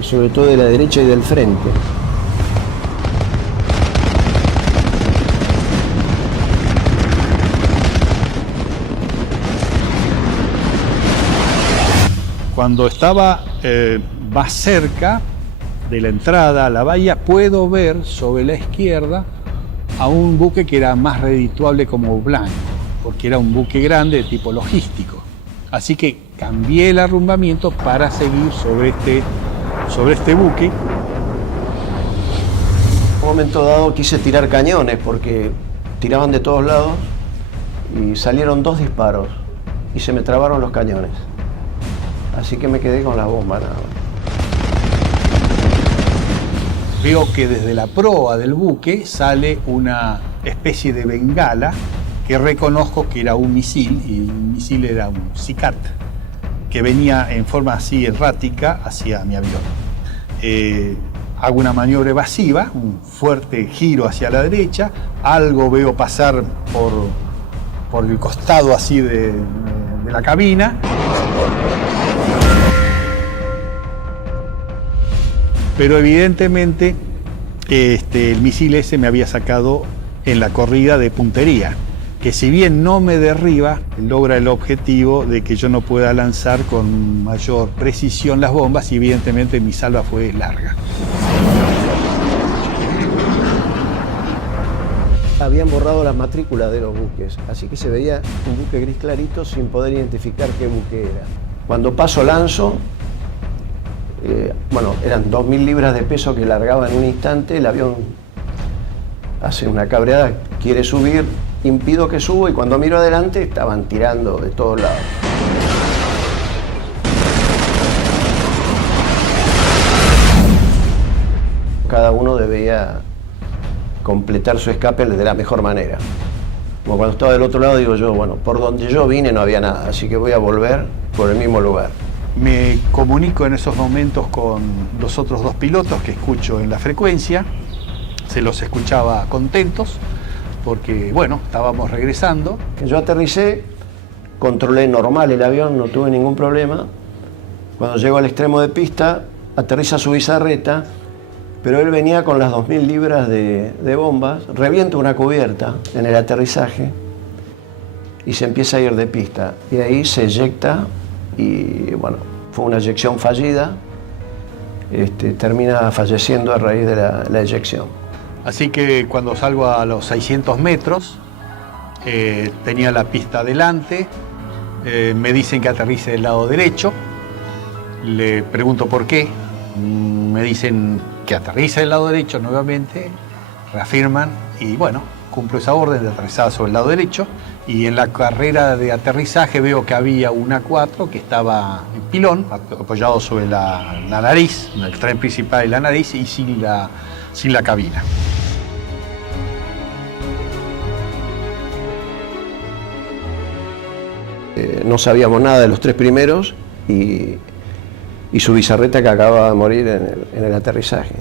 sobre todo de la derecha y del frente. Cuando estaba más cerca de la entrada a la bahía, puedo ver sobre la izquierda a un buque que era más redituable como blanco, porque era un buque grande de tipo logístico. Así que cambié el arrumbamiento para seguir sobre este buque. En un momento dado quise tirar cañones porque tiraban de todos lados y salieron 2 disparos y se me trabaron los cañones. Así que me quedé con la bomba nada más. veo que desde la proa del buque sale una especie de bengala que reconozco que era un misil, y el misil era un SICAT, que venía en forma así errática hacia mi avión. Hago una maniobra evasiva, un fuerte giro hacia la derecha, algo veo pasar por el costado así de la cabina. Pero evidentemente el misil ese me había sacado en la corrida de puntería, que si bien no me derriba, logra el objetivo de que yo no pueda lanzar con mayor precisión las bombas, y evidentemente mi salva fue larga. Habían borrado las matrículas de los buques, así que se veía un buque gris clarito sin poder identificar qué buque era. Cuando paso lanzo, eran 2.000 libras de peso que largaba en un instante, el avión hace una cabreada, quiere subir, impido que subo, y cuando miro adelante estaban tirando de todos lados. Cada uno debía completar su escape de la mejor manera. Como cuando estaba del otro lado, digo yo, bueno, por donde yo vine no había nada, así que voy a volver por el mismo lugar. Me comunico en esos momentos con los otros dos pilotos que escucho en la frecuencia. Se los escuchaba contentos porque, bueno, estábamos regresando. Yo aterricé, controlé normal el avión, no tuve ningún problema. Cuando llego al extremo de pista, aterriza su bizarreta, pero él venía con las 2.000 libras de bombas, revienta una cubierta en el aterrizaje y se empieza a ir de pista. Y ahí se eyecta y, bueno, fue una eyección fallida. Termina falleciendo a raíz de la eyección. Así que cuando salgo a los 600 metros, tenía la pista adelante, me dicen que aterrice del lado derecho, le pregunto por qué, me dicen que aterrice del lado derecho nuevamente, reafirman y bueno, cumplo esa orden de aterrizar sobre el lado derecho, y en la carrera de aterrizaje veo que había un A4 que estaba en pilón, apoyado sobre la nariz, en el tren principal de la nariz y sin la cabina. No sabíamos nada de los tres primeros y su bizarreta que acababa de morir en el aterrizaje.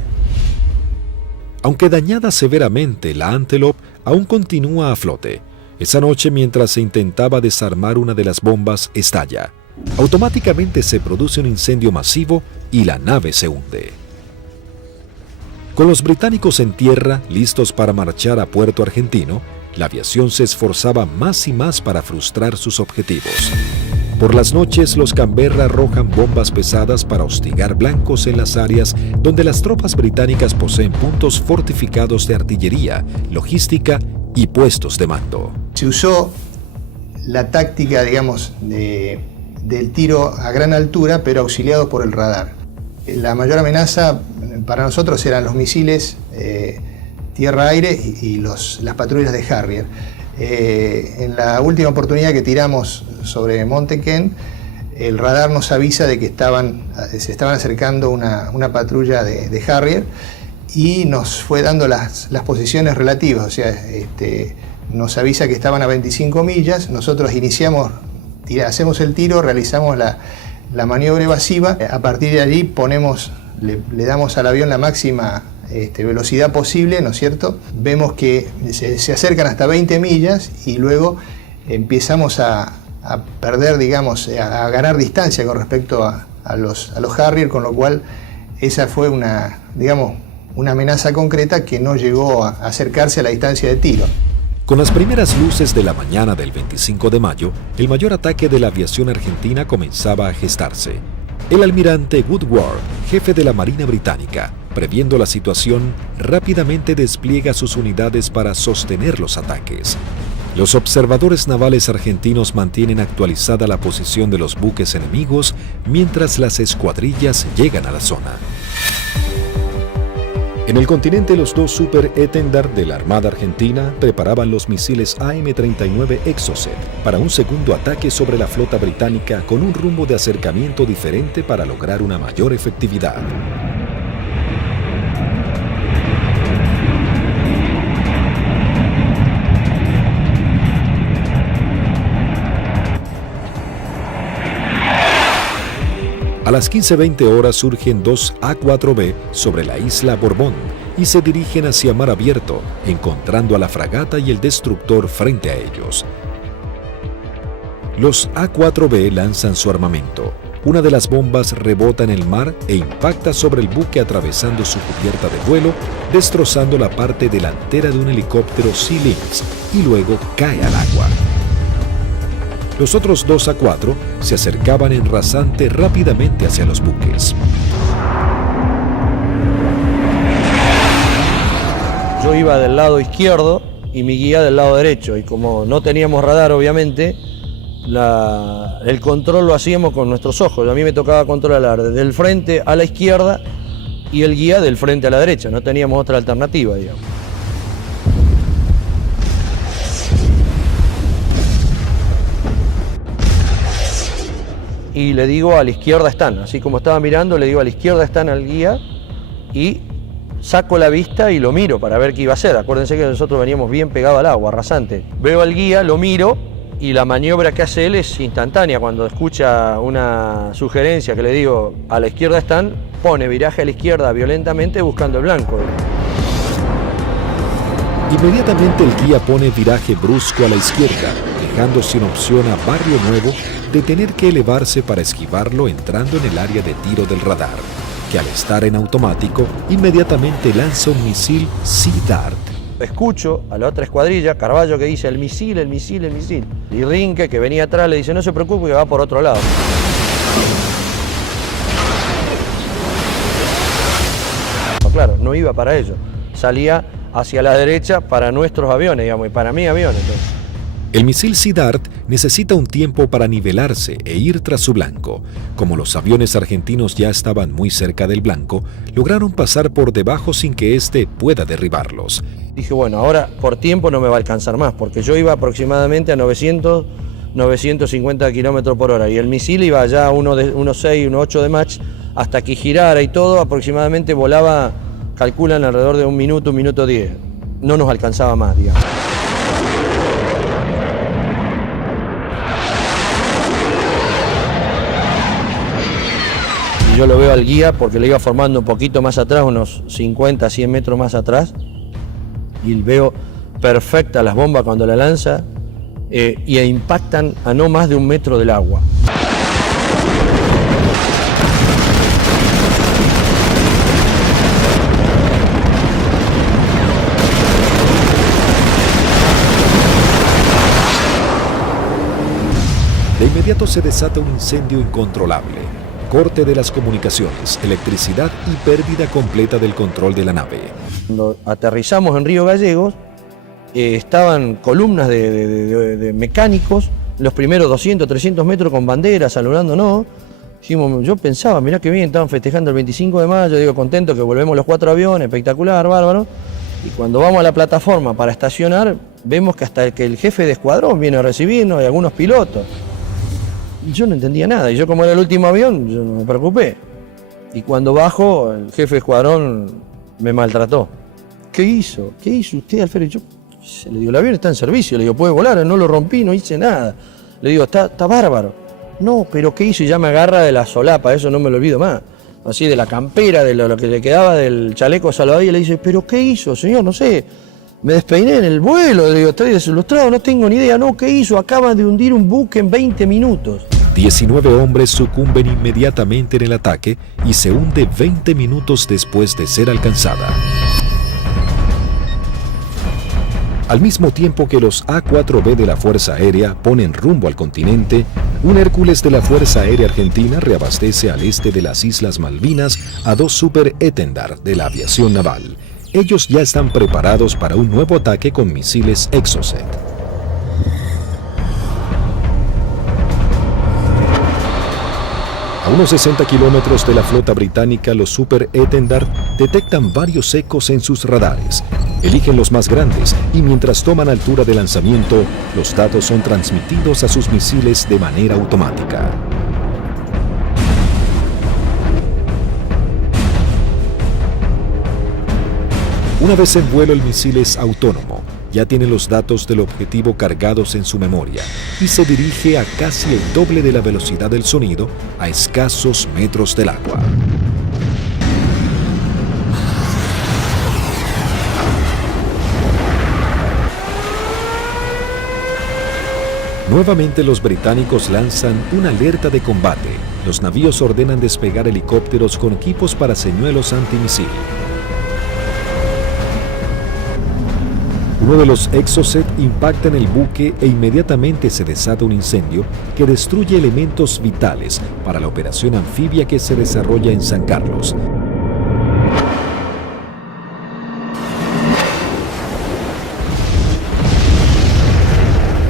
Aunque dañada severamente, la Antelope aún continúa a flote. Esa noche, mientras se intentaba desarmar una de las bombas, estalla. Automáticamente se produce un incendio masivo y la nave se hunde. Con los británicos en tierra, listos para marchar a Puerto Argentino, la aviación se esforzaba más y más para frustrar sus objetivos. Por las noches, los Canberra arrojan bombas pesadas para hostigar blancos en las áreas donde las tropas británicas poseen puntos fortificados de artillería, logística y puestos de mando. Se usó la táctica, digamos, del tiro a gran altura, pero auxiliado por el radar. La mayor amenaza para nosotros eran los misiles tierra-aire y las patrullas de Harrier. En la última oportunidad que tiramos sobre Monte Kent, el radar nos avisa de que se estaban acercando una patrulla de Harrier y nos fue dando las posiciones relativas, o sea, nos avisa que estaban a 25 millas, nosotros hacemos el tiro, realizamos la maniobra evasiva, a partir de allí le damos al avión la máxima velocidad posible, ¿no es cierto? Vemos que se acercan hasta 20 millas y luego empezamos a perder, digamos, a ganar distancia con respecto a los Harrier, con lo cual esa fue una amenaza concreta que no llegó a acercarse a la distancia de tiro. Con las primeras luces de la mañana del 25 de mayo, el mayor ataque de la aviación argentina comenzaba a gestarse. El almirante Woodward, jefe de la Marina Británica, previendo la situación, rápidamente despliega sus unidades para sostener los ataques. Los observadores navales argentinos mantienen actualizada la posición de los buques enemigos mientras las escuadrillas llegan a la zona. En el continente, los dos Super Étendard de la Armada Argentina preparaban los misiles AM-39 Exocet para un segundo ataque sobre la flota británica con un rumbo de acercamiento diferente para lograr una mayor efectividad. A las 15:20 horas surgen dos A4B sobre la isla Borbón y se dirigen hacia mar abierto, encontrando a la fragata y el destructor frente a ellos. Los A4B lanzan su armamento. Una de las bombas rebota en el mar e impacta sobre el buque atravesando su cubierta de vuelo, destrozando la parte delantera de un helicóptero Sea Lynx y luego cae al agua. Los otros dos A4 se acercaban en rasante rápidamente hacia los buques. Yo iba del lado izquierdo y mi guía del lado derecho, y como no teníamos radar obviamente, el control lo hacíamos con nuestros ojos. A mí me tocaba controlar desde el frente a la izquierda y el guía del frente a la derecha, no teníamos otra alternativa, digamos. Y le digo, a la izquierda están, así como estaba mirando, le digo, a la izquierda están al guía, y saco la vista y lo miro para ver qué iba a hacer. Acuérdense que nosotros veníamos bien pegados al agua, rasante. Veo al guía, lo miro, y la maniobra que hace él es instantánea. Cuando escucha una sugerencia que le digo, a la izquierda están, pone viraje a la izquierda violentamente buscando el blanco. Inmediatamente el guía pone viraje brusco a la izquierda, dejando sin opción a Barrio Nuevo de tener que elevarse para esquivarlo entrando en el área de tiro del radar, que al estar en automático, inmediatamente lanza un misil Sea Dart. Escucho a la otra escuadrilla, Carballo, que dice el misil, el misil, el misil. Y Rinque, que venía atrás, le dice, no se preocupe que va por otro lado. Claro, no iba para ellos. Salía hacia la derecha para nuestros aviones, digamos, y para mi avión. Entonces. El misil Sea Dart necesita un tiempo para nivelarse e ir tras su blanco. Como los aviones argentinos ya estaban muy cerca del blanco, lograron pasar por debajo sin que éste pueda derribarlos. Dije, bueno, ahora por tiempo no me va a alcanzar más, porque yo iba aproximadamente a 950 kilómetros por hora y el misil iba ya a 1.6, 1.8 de Mach, hasta que girara y todo, aproximadamente volaba, calculan alrededor de un minuto 10. No nos alcanzaba más, digamos. Yo lo veo al guía porque le iba formando un poquito más atrás, unos 50, 100 metros más atrás, y veo perfecta las bombas cuando la lanza y impactan a no más de 1 metro del agua. De inmediato se desata un incendio incontrolable. Corte de las comunicaciones, electricidad y pérdida completa del control de la nave. Cuando aterrizamos en Río Gallegos, estaban columnas de mecánicos, los primeros 200, 300 metros con banderas, saludándonos. Yo pensaba, mirá qué bien, estaban festejando el 25 de mayo, digo, contento que volvemos los 4 aviones, espectacular, bárbaro. Y cuando vamos a la plataforma para estacionar, vemos que hasta el jefe de escuadrón viene a recibirnos y algunos pilotos. Yo no entendía nada, y yo como era el último avión, yo no me preocupé. Y cuando bajo, el jefe de escuadrón me maltrató. ¿Qué hizo? ¿Qué hizo usted, Alfredo? Yo le digo, el avión está en servicio, le digo, puede volar, no lo rompí, no hice nada. Le digo, está bárbaro. No, pero ¿qué hizo? Y ya me agarra de la solapa, eso no me lo olvido más. Así de la campera, de lo que le quedaba del chaleco salvavidas, y le dice, ¿pero qué hizo, señor? No sé. Me despeiné en el vuelo, le digo, estoy desilustrado, no tengo ni idea. No, ¿qué hizo? Acaban de hundir un buque en 20 minutos. 19 hombres sucumben inmediatamente en el ataque y se hunde 20 minutos después de ser alcanzada. Al mismo tiempo que los A4B de la Fuerza Aérea ponen rumbo al continente, un Hércules de la Fuerza Aérea Argentina reabastece al este de las Islas Malvinas a 2 Super Étendard de la aviación naval. Ellos ya están preparados para un nuevo ataque con misiles Exocet. A unos 60 kilómetros de la flota británica, los Super Étendard detectan varios ecos en sus radares. Eligen los más grandes y mientras toman altura de lanzamiento, los datos son transmitidos a sus misiles de manera automática. Una vez en vuelo, el misil es autónomo. ya tiene los datos del objetivo cargados en su memoria y se dirige a casi el doble de la velocidad del sonido a escasos metros del agua. Nuevamente los británicos lanzan una alerta de combate. Los navíos ordenan despegar helicópteros con equipos para señuelos antimisil. Uno de los Exocet impacta en el buque e inmediatamente se desata un incendio que destruye elementos vitales para la operación anfibia que se desarrolla en San Carlos.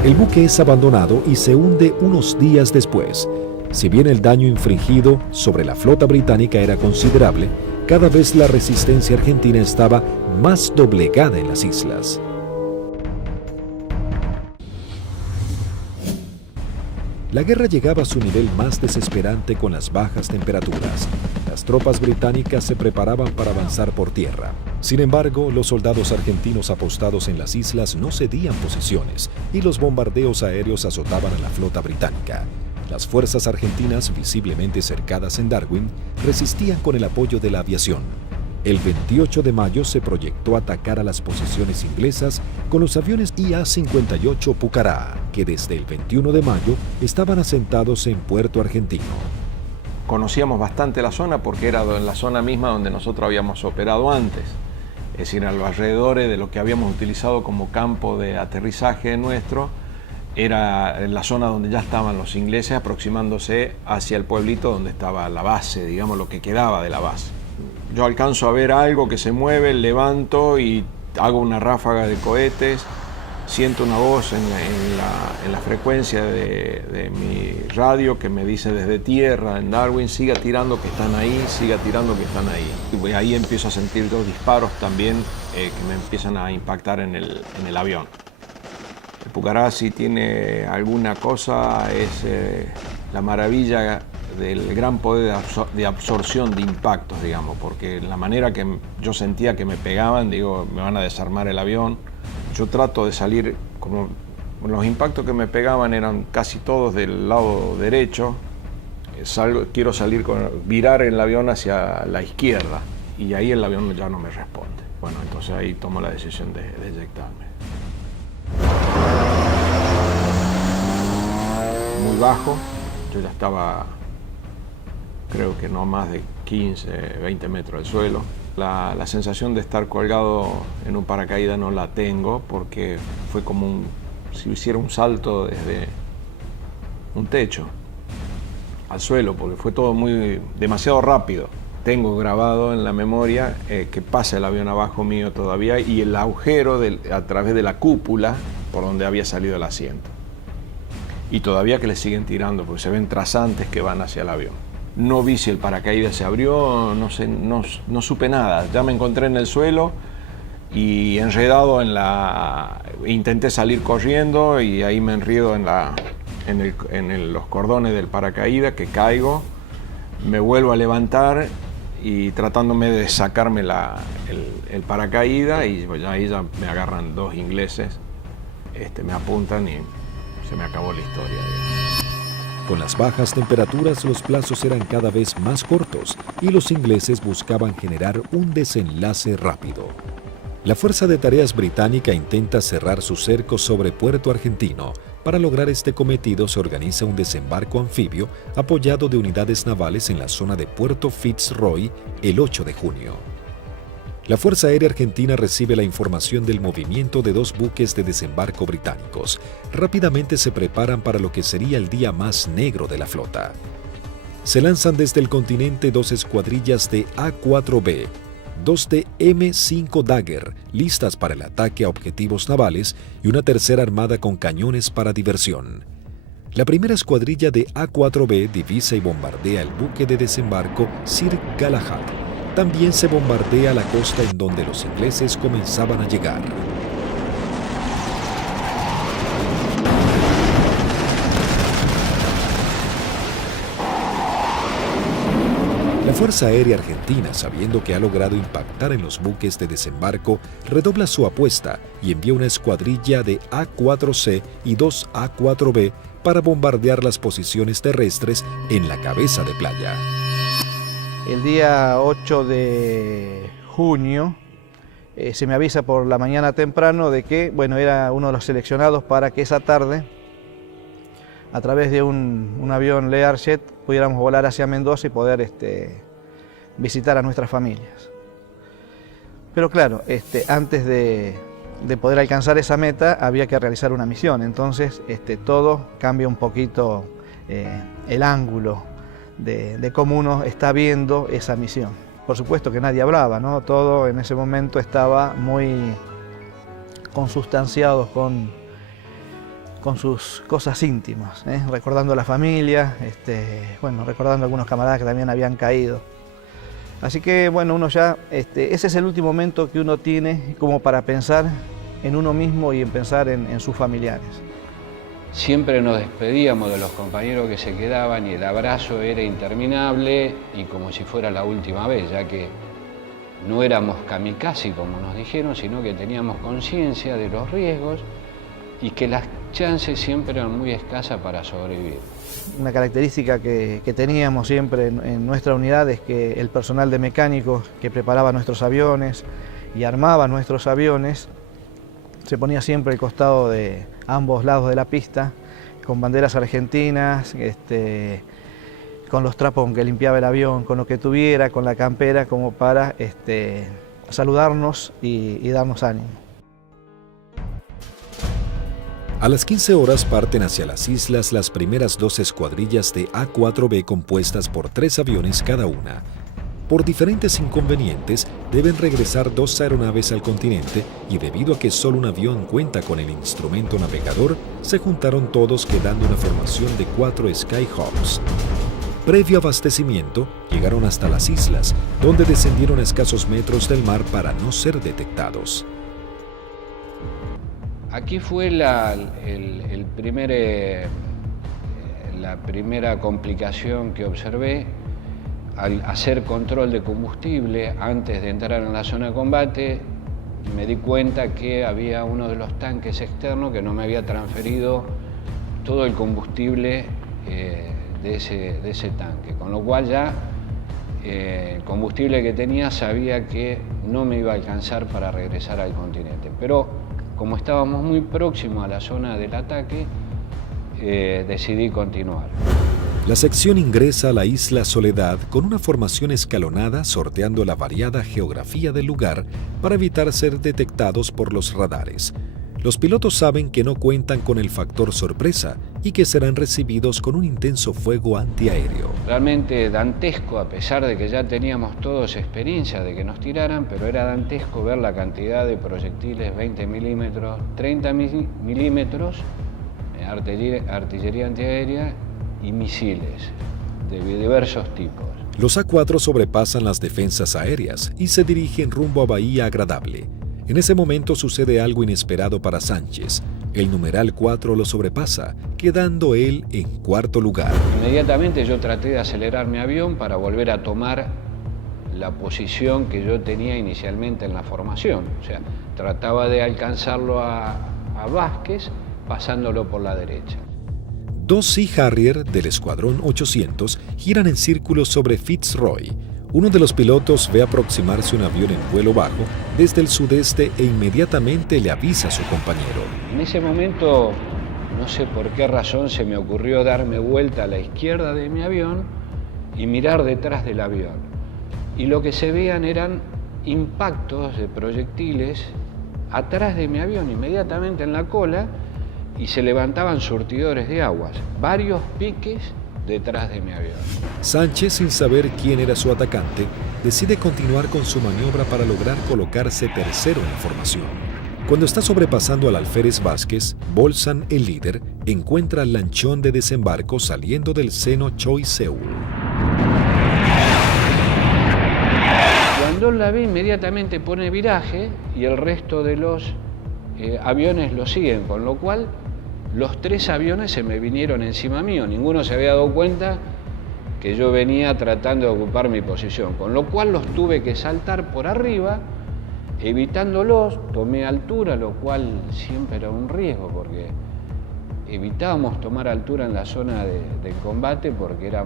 El buque es abandonado y se hunde unos días después. Si bien el daño infligido sobre la flota británica era considerable, cada vez la resistencia argentina estaba más doblegada en las islas. La guerra llegaba a su nivel más desesperante con las bajas temperaturas. Las tropas británicas se preparaban para avanzar por tierra. Sin embargo, los soldados argentinos apostados en las islas no cedían posiciones y los bombardeos aéreos azotaban a la flota británica. Las fuerzas argentinas, visiblemente cercadas en Darwin, resistían con el apoyo de la aviación. El 28 de mayo se proyectó atacar a las posiciones inglesas con los aviones IA-58 Pucará, que desde el 21 de mayo estaban asentados en Puerto Argentino. Conocíamos bastante la zona porque era en la zona misma donde nosotros habíamos operado antes. Es decir, a los alrededores de lo que habíamos utilizado como campo de aterrizaje nuestro, era en la zona donde ya estaban los ingleses aproximándose hacia el pueblito donde estaba la base, digamos, lo que quedaba de la base. Yo alcanzo a ver algo que se mueve, levanto y hago una ráfaga de cohetes, siento una voz en la frecuencia de mi radio que me dice desde tierra, en Darwin, siga tirando que están ahí, siga tirando que están ahí. Y ahí empiezo a sentir dos disparos también que me empiezan a impactar en el avión. El Pucará, si tiene alguna cosa, es la maravilla del gran poder de absorción de impactos, digamos, porque la manera que yo sentía que me pegaban, digo, me van a desarmar el avión. Yo trato de salir, como los impactos que me pegaban eran casi todos del lado derecho, quiero virar el avión hacia la izquierda y ahí el avión ya no me responde. Bueno, entonces ahí tomo la decisión de eyectarme. Muy bajo, yo ya estaba, creo que no más de 15, 20 metros del suelo. La sensación de estar colgado en un paracaídas no la tengo porque fue como si hiciera un salto desde un techo al suelo, porque fue todo demasiado rápido. Tengo grabado en la memoria que pasa el avión abajo mío todavía y el agujero a través de la cúpula por donde había salido el asiento. Y todavía que le siguen tirando porque se ven trazantes que van hacia el avión. No vi si el paracaídas se abrió, no sé, no supe nada. Ya me encontré en el suelo y enredado intenté salir corriendo y ahí me enredo en los cordones del paracaídas, que caigo, me vuelvo a levantar y tratándome de sacarme el paracaídas y pues ahí ya me agarran dos ingleses, me apuntan y se me acabó la historia. Con las bajas temperaturas, los plazos eran cada vez más cortos y los ingleses buscaban generar un desenlace rápido. La Fuerza de Tareas británica intenta cerrar su cerco sobre Puerto Argentino. Para lograr este cometido se organiza un desembarco anfibio apoyado de unidades navales en la zona de Puerto Fitzroy el 8 de junio. La Fuerza Aérea Argentina recibe la información del movimiento de dos buques de desembarco británicos. Rápidamente se preparan para lo que sería el día más negro de la flota. Se lanzan desde el continente dos escuadrillas de A4B, dos de M5 Dagger, listas para el ataque a objetivos navales, y una tercera armada con cañones para diversión. La primera escuadrilla de A4B divisa y bombardea el buque de desembarco Sir Galahad. También se bombardea la costa en donde los ingleses comenzaban a llegar. La Fuerza Aérea Argentina, sabiendo que ha logrado impactar en los buques de desembarco, redobla su apuesta y envía una escuadrilla de A-4C y 2 A-4B para bombardear las posiciones terrestres en la cabeza de playa. El día 8 de junio se me avisa por la mañana temprano de que, bueno, era uno de los seleccionados para que esa tarde, a través de un avión Learjet, pudiéramos volar hacia Mendoza y poder visitar a nuestras familias. Pero claro, antes de poder alcanzar esa meta había que realizar una misión, entonces todo cambia un poquito el ángulo de cómo uno está viendo esa misión. Por supuesto que nadie hablaba, ¿no? Todo en ese momento estaba muy consustanciado con sus cosas íntimas, recordando a la familia, bueno, recordando a algunos camaradas que también habían caído. Así que bueno, uno ya, ese es el último momento que uno tiene como para pensar en uno mismo y en pensar en sus familiares. Siempre nos despedíamos de los compañeros que se quedaban y el abrazo era interminable y como si fuera la última vez, ya que no éramos kamikaze como nos dijeron, sino que teníamos conciencia de los riesgos y que las chances siempre eran muy escasas para sobrevivir. Una característica que teníamos siempre en nuestra unidad es que el personal de mecánicos que preparaba nuestros aviones y armaba nuestros aviones se ponía siempre al costado de ambos lados de la pista, con banderas argentinas, con los trapos con que limpiaba el avión, con lo que tuviera, con la campera, como para saludarnos y darnos ánimo. A las 15 horas parten hacia las islas las primeras 2 escuadrillas de A-4B compuestas por 3 aviones cada una. Por diferentes inconvenientes, deben regresar 2 aeronaves al continente y debido a que solo un avión cuenta con el instrumento navegador, se juntaron todos quedando una formación de 4 Skyhawks. Previo abastecimiento, llegaron hasta las islas, donde descendieron a escasos metros del mar para no ser detectados. Aquí fue la primera complicación que observé. Al hacer control de combustible antes de entrar en la zona de combate, me di cuenta que había uno de los tanques externos que no me había transferido todo el combustible de ese tanque, con lo cual ya el combustible que tenía sabía que no me iba a alcanzar para regresar al continente. Pero como estábamos muy próximos a la zona del ataque, decidí continuar. La sección ingresa a la isla Soledad con una formación escalonada sorteando la variada geografía del lugar para evitar ser detectados por los radares. Los pilotos saben que no cuentan con el factor sorpresa y que serán recibidos con un intenso fuego antiaéreo. Realmente dantesco, a pesar de que ya teníamos todos experiencia de que nos tiraran, pero era dantesco ver la cantidad de proyectiles 20 milímetros, 30 milímetros, artillería antiaérea y misiles de diversos tipos. Los A-4 sobrepasan las defensas aéreas y se dirigen rumbo a Bahía Agradable. En ese momento sucede algo inesperado para Sánchez. El numeral 4 lo sobrepasa, quedando él en cuarto lugar. Inmediatamente yo traté de acelerar mi avión para volver a tomar la posición que yo tenía inicialmente en la formación. O sea, trataba de alcanzarlo a Vázquez pasándolo por la derecha. 2 Sea Harrier del Escuadrón 800 giran en círculo sobre Fitzroy. Uno de los pilotos ve aproximarse un avión en vuelo bajo desde el sudeste e inmediatamente le avisa a su compañero. En ese momento, no sé por qué razón, se me ocurrió darme vuelta a la izquierda de mi avión y mirar detrás del avión. Y lo que se veían eran impactos de proyectiles atrás de mi avión, inmediatamente en la cola, y se levantaban surtidores de aguas, varios piques detrás de mi avión. Sánchez, sin saber quién era su atacante, decide continuar con su maniobra para lograr colocarse tercero en la formación. Cuando está sobrepasando al alférez Vázquez, Bolsan, el líder, encuentra al lanchón de desembarco saliendo del seno Choi Seul. Cuando la ve, inmediatamente pone viraje y el resto de los aviones lo siguen, con lo cual los 3 aviones se me vinieron encima mío. Ninguno se había dado cuenta que yo venía tratando de ocupar mi posición, con lo cual los tuve que saltar por arriba, evitándolos, tomé altura, lo cual siempre era un riesgo porque evitábamos tomar altura en la zona del combate porque era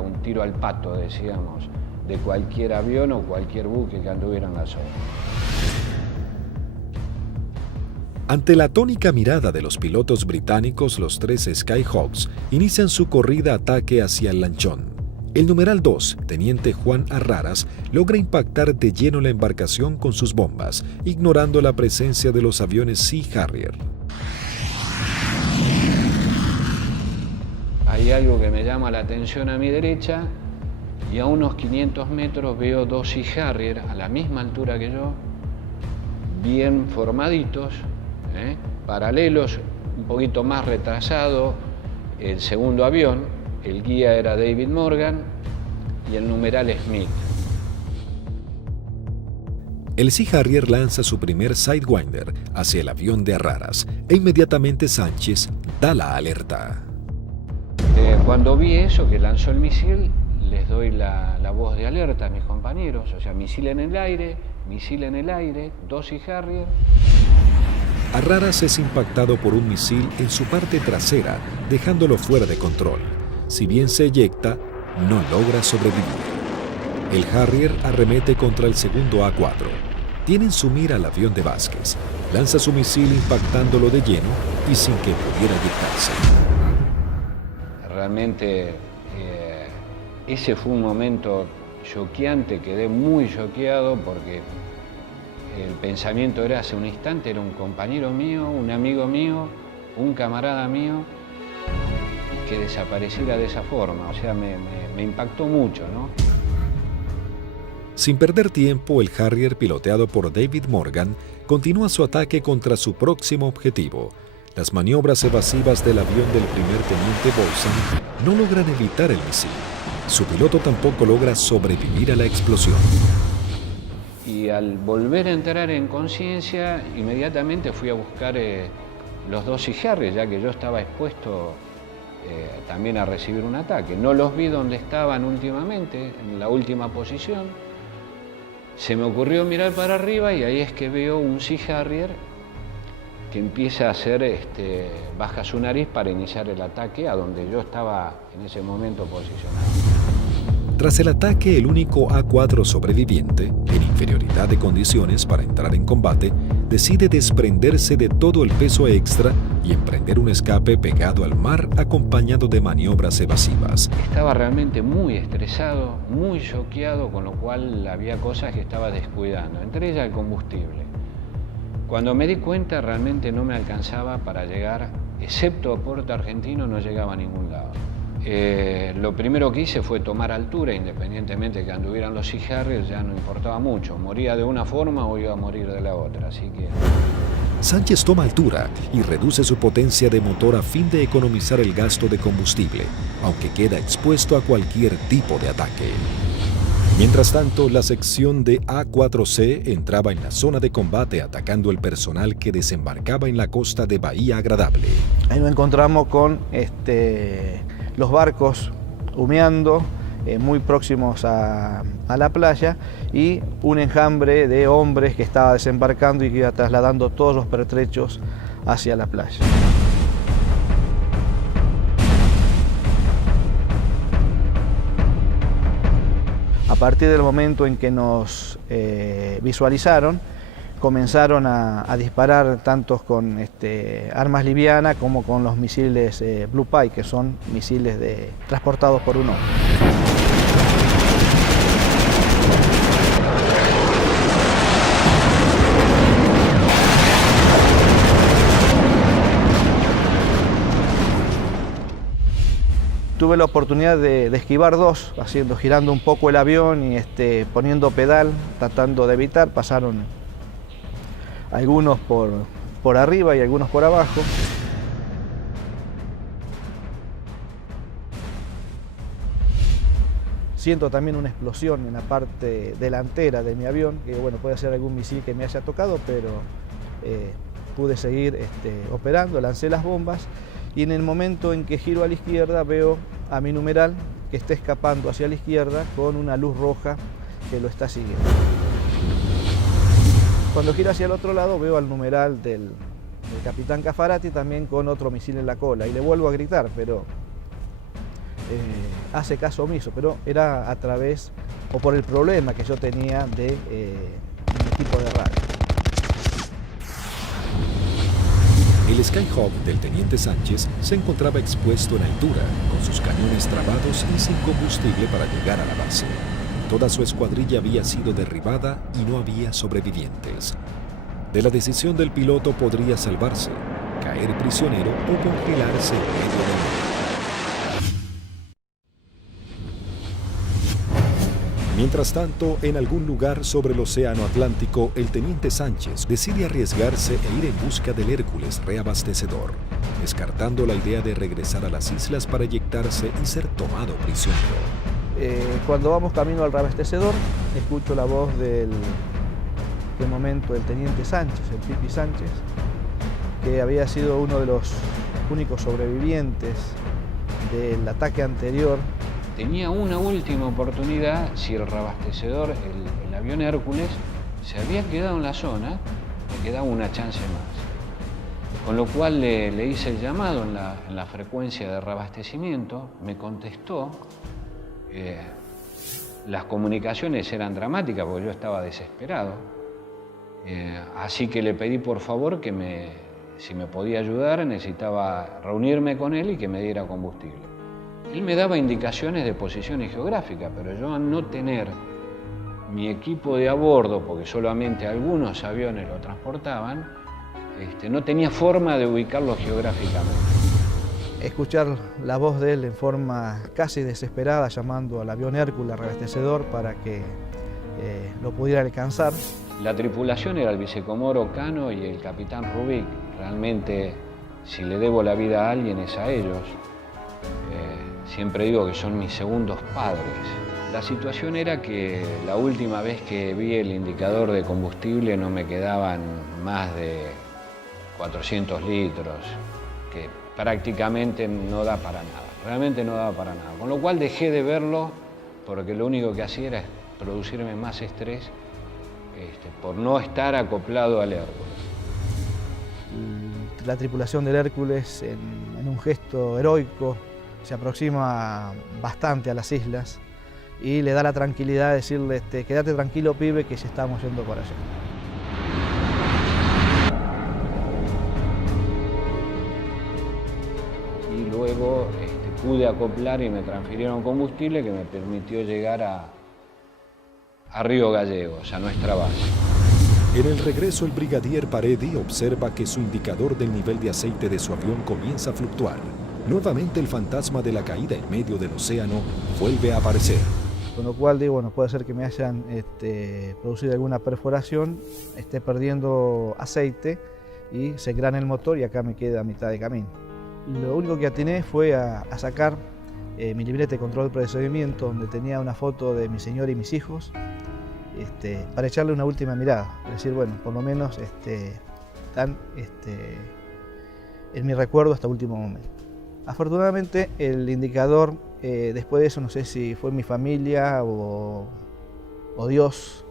un tiro al pato, decíamos, de cualquier avión o cualquier buque que anduviera en la zona. Ante la atónica mirada de los pilotos británicos, los 3 Skyhawks inician su corrida-ataque hacia el lanchón. El numeral 2, teniente Juan Arraras, logra impactar de lleno la embarcación con sus bombas, ignorando la presencia de los aviones Sea Harrier. Hay algo que me llama la atención a mi derecha y a unos 500 metros veo 2 Sea Harrier a la misma altura que yo, bien formaditos, paralelos, un poquito más retrasado el segundo avión, el guía era David Morgan y el numeral Smith. El Sea Harrier lanza su primer Sidewinder hacia el avión de Arraras e inmediatamente Sánchez da la alerta. Cuando vi eso, que lanzó el misil, les doy la voz de alerta a mis compañeros, o sea, misil en el aire, 2 Sea Harrier. Arraras es impactado por un misil en su parte trasera, dejándolo fuera de control. Si bien se eyecta, no logra sobrevivir. El Harrier arremete contra el segundo A4. Tiene en su mira al avión de Vázquez. Lanza su misil impactándolo de lleno y sin que pudiera eyectarse. Realmente ese fue un momento choqueante, quedé muy choqueado porque el pensamiento era hace un instante, era un compañero mío, un amigo mío, un camarada mío, que desapareciera de esa forma, o sea, me impactó mucho, ¿no? Sin perder tiempo, el Harrier, piloteado por David Morgan, continúa su ataque contra su próximo objetivo. Las maniobras evasivas del avión del primer teniente Bolson no logran evitar el misil. Su piloto tampoco logra sobrevivir a la explosión. Y al volver a entrar en conciencia, inmediatamente fui a buscar los 2 Sea Harrier, ya que yo estaba expuesto también a recibir un ataque. No los vi donde estaban últimamente, en la última posición. Se me ocurrió mirar para arriba y ahí es que veo un Sea Harrier que empieza a hacer, baja su nariz para iniciar el ataque a donde yo estaba en ese momento posicionado. Tras el ataque, el único A4 sobreviviente, en inferioridad de condiciones para entrar en combate, decide desprenderse de todo el peso extra y emprender un escape pegado al mar acompañado de maniobras evasivas. Estaba realmente muy estresado, muy choqueado, con lo cual había cosas que estaba descuidando, entre ellas el combustible. Cuando me di cuenta, realmente no me alcanzaba para llegar, excepto a Puerto Argentino, no llegaba a ningún lado. Lo primero que hice fue tomar altura, independientemente de que anduvieran los Sea Harrier, ya no importaba mucho. Moría de una forma o iba a morir de la otra, así que... Sánchez toma altura y reduce su potencia de motor a fin de economizar el gasto de combustible, aunque queda expuesto a cualquier tipo de ataque. Mientras tanto, la sección de A4C entraba en la zona de combate atacando el personal que desembarcaba en la costa de Bahía Agradable. Ahí nos encontramos con los barcos humeando, muy próximos a la playa, y un enjambre de hombres que estaba desembarcando y que iba trasladando todos los pertrechos hacia la playa. A partir del momento en que nos visualizaron, comenzaron a disparar tanto con armas livianas como con los misiles Blue Pie, que son misiles transportados por un hombre. Tuve la oportunidad de esquivar 2, girando un poco el avión y poniendo pedal, tratando de evitar. Pasaron algunos por arriba y algunos por abajo. Siento también una explosión en la parte delantera de mi avión, que bueno, puede ser algún misil que me haya tocado, pero pude seguir operando, lancé las bombas y en el momento en que giro a la izquierda veo a mi numeral que está escapando hacia la izquierda con una luz roja que lo está siguiendo. Cuando gira hacia el otro lado veo al numeral del capitán Caffarati también con otro misil en la cola y le vuelvo a gritar, pero hace caso omiso, pero era a través o por el problema que yo tenía de mi equipo de radio. El Skyhawk del teniente Sánchez se encontraba expuesto en altura, con sus cañones trabados y sin combustible para llegar a la base. Toda su escuadrilla había sido derribada y no había sobrevivientes. De la decisión del piloto podría salvarse, caer prisionero o congelarse en medio del mar. Mientras tanto, en algún lugar sobre el océano Atlántico, el teniente Sánchez decide arriesgarse e ir en busca del Hércules reabastecedor, descartando la idea de regresar a las islas para eyectarse y ser tomado prisionero. Cuando vamos camino al reabastecedor, escucho la voz del momento del teniente Sánchez, el Pipi Sánchez, que había sido uno de los únicos sobrevivientes del ataque anterior. Tenía una última oportunidad si el reabastecedor, el avión Hércules, se había quedado en la zona, le quedaba una chance más. Con lo cual le hice el llamado en la frecuencia de reabastecimiento, me contestó. Las comunicaciones eran dramáticas porque yo estaba desesperado. Así que le pedí por favor que si me podía ayudar, necesitaba reunirme con él y que me diera combustible. Él me daba indicaciones de posiciones geográficas, pero yo al no tener mi equipo de a bordo, porque solamente algunos aviones lo transportaban, no tenía forma de ubicarlo geográficamente. Escuchar la voz de él en forma casi desesperada, llamando al avión Hércules reabastecedor para que lo pudiera alcanzar. La tripulación era el vicecomoro Cano y el capitán Rubik. Realmente, si le debo la vida a alguien es a ellos. Siempre digo que son mis segundos padres. La situación era que la última vez que vi el indicador de combustible no me quedaban más de 400 litros, que prácticamente no da para nada, realmente no daba para nada. Con lo cual dejé de verlo porque lo único que hacía era producirme más estrés por no estar acoplado al Hércules. La tripulación del Hércules, en un gesto heroico, se aproxima bastante a las islas y le da la tranquilidad de decirle, quédate tranquilo, pibe, que ya estamos yendo por allá. Y luego pude acoplar y me transfirieron combustible que me permitió llegar a Río Gallegos, a nuestra base. En el regreso, el brigadier Paredi observa que su indicador del nivel de aceite de su avión comienza a fluctuar. Nuevamente el fantasma de la caída en medio del océano vuelve a aparecer. Con lo cual digo, bueno, puede ser que me hayan producido alguna perforación, esté perdiendo aceite y se engrana el motor y acá me queda a mitad de camino. Lo único que atiné fue a sacar mi libreta de control de procedimiento donde tenía una foto de mi señora y mis hijos para echarle una última mirada. Es decir, bueno, por lo menos están en mi recuerdo hasta el último momento. Afortunadamente el indicador, después de eso no sé si fue mi familia o Dios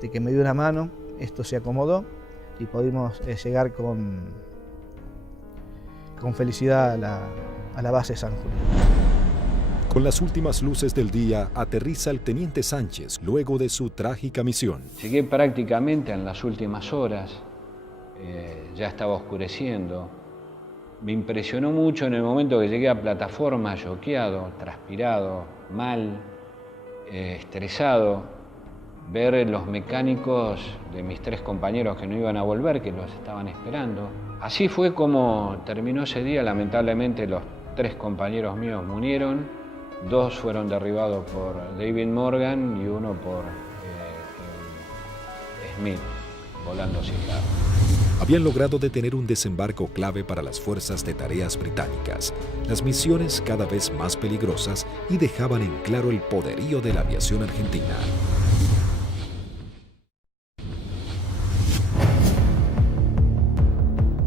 que me dio una mano, esto se acomodó y pudimos llegar con felicidad a la base San Julián. Con las últimas luces del día aterriza el teniente Sánchez luego de su trágica misión. Llegué prácticamente en las últimas horas, ya estaba oscureciendo. Me impresionó mucho en el momento que llegué a plataforma, choqueado, transpirado, mal, estresado, ver los mecánicos de mis 3 compañeros que no iban a volver, que los estaban esperando. Así fue como terminó ese día. Lamentablemente los 3 compañeros míos murieron, 2 fueron derribados por David Morgan y 1 por Smith, volando cifrado. Habían logrado detener un desembarco clave para las fuerzas de tareas británicas, las misiones cada vez más peligrosas y dejaban en claro el poderío de la aviación argentina.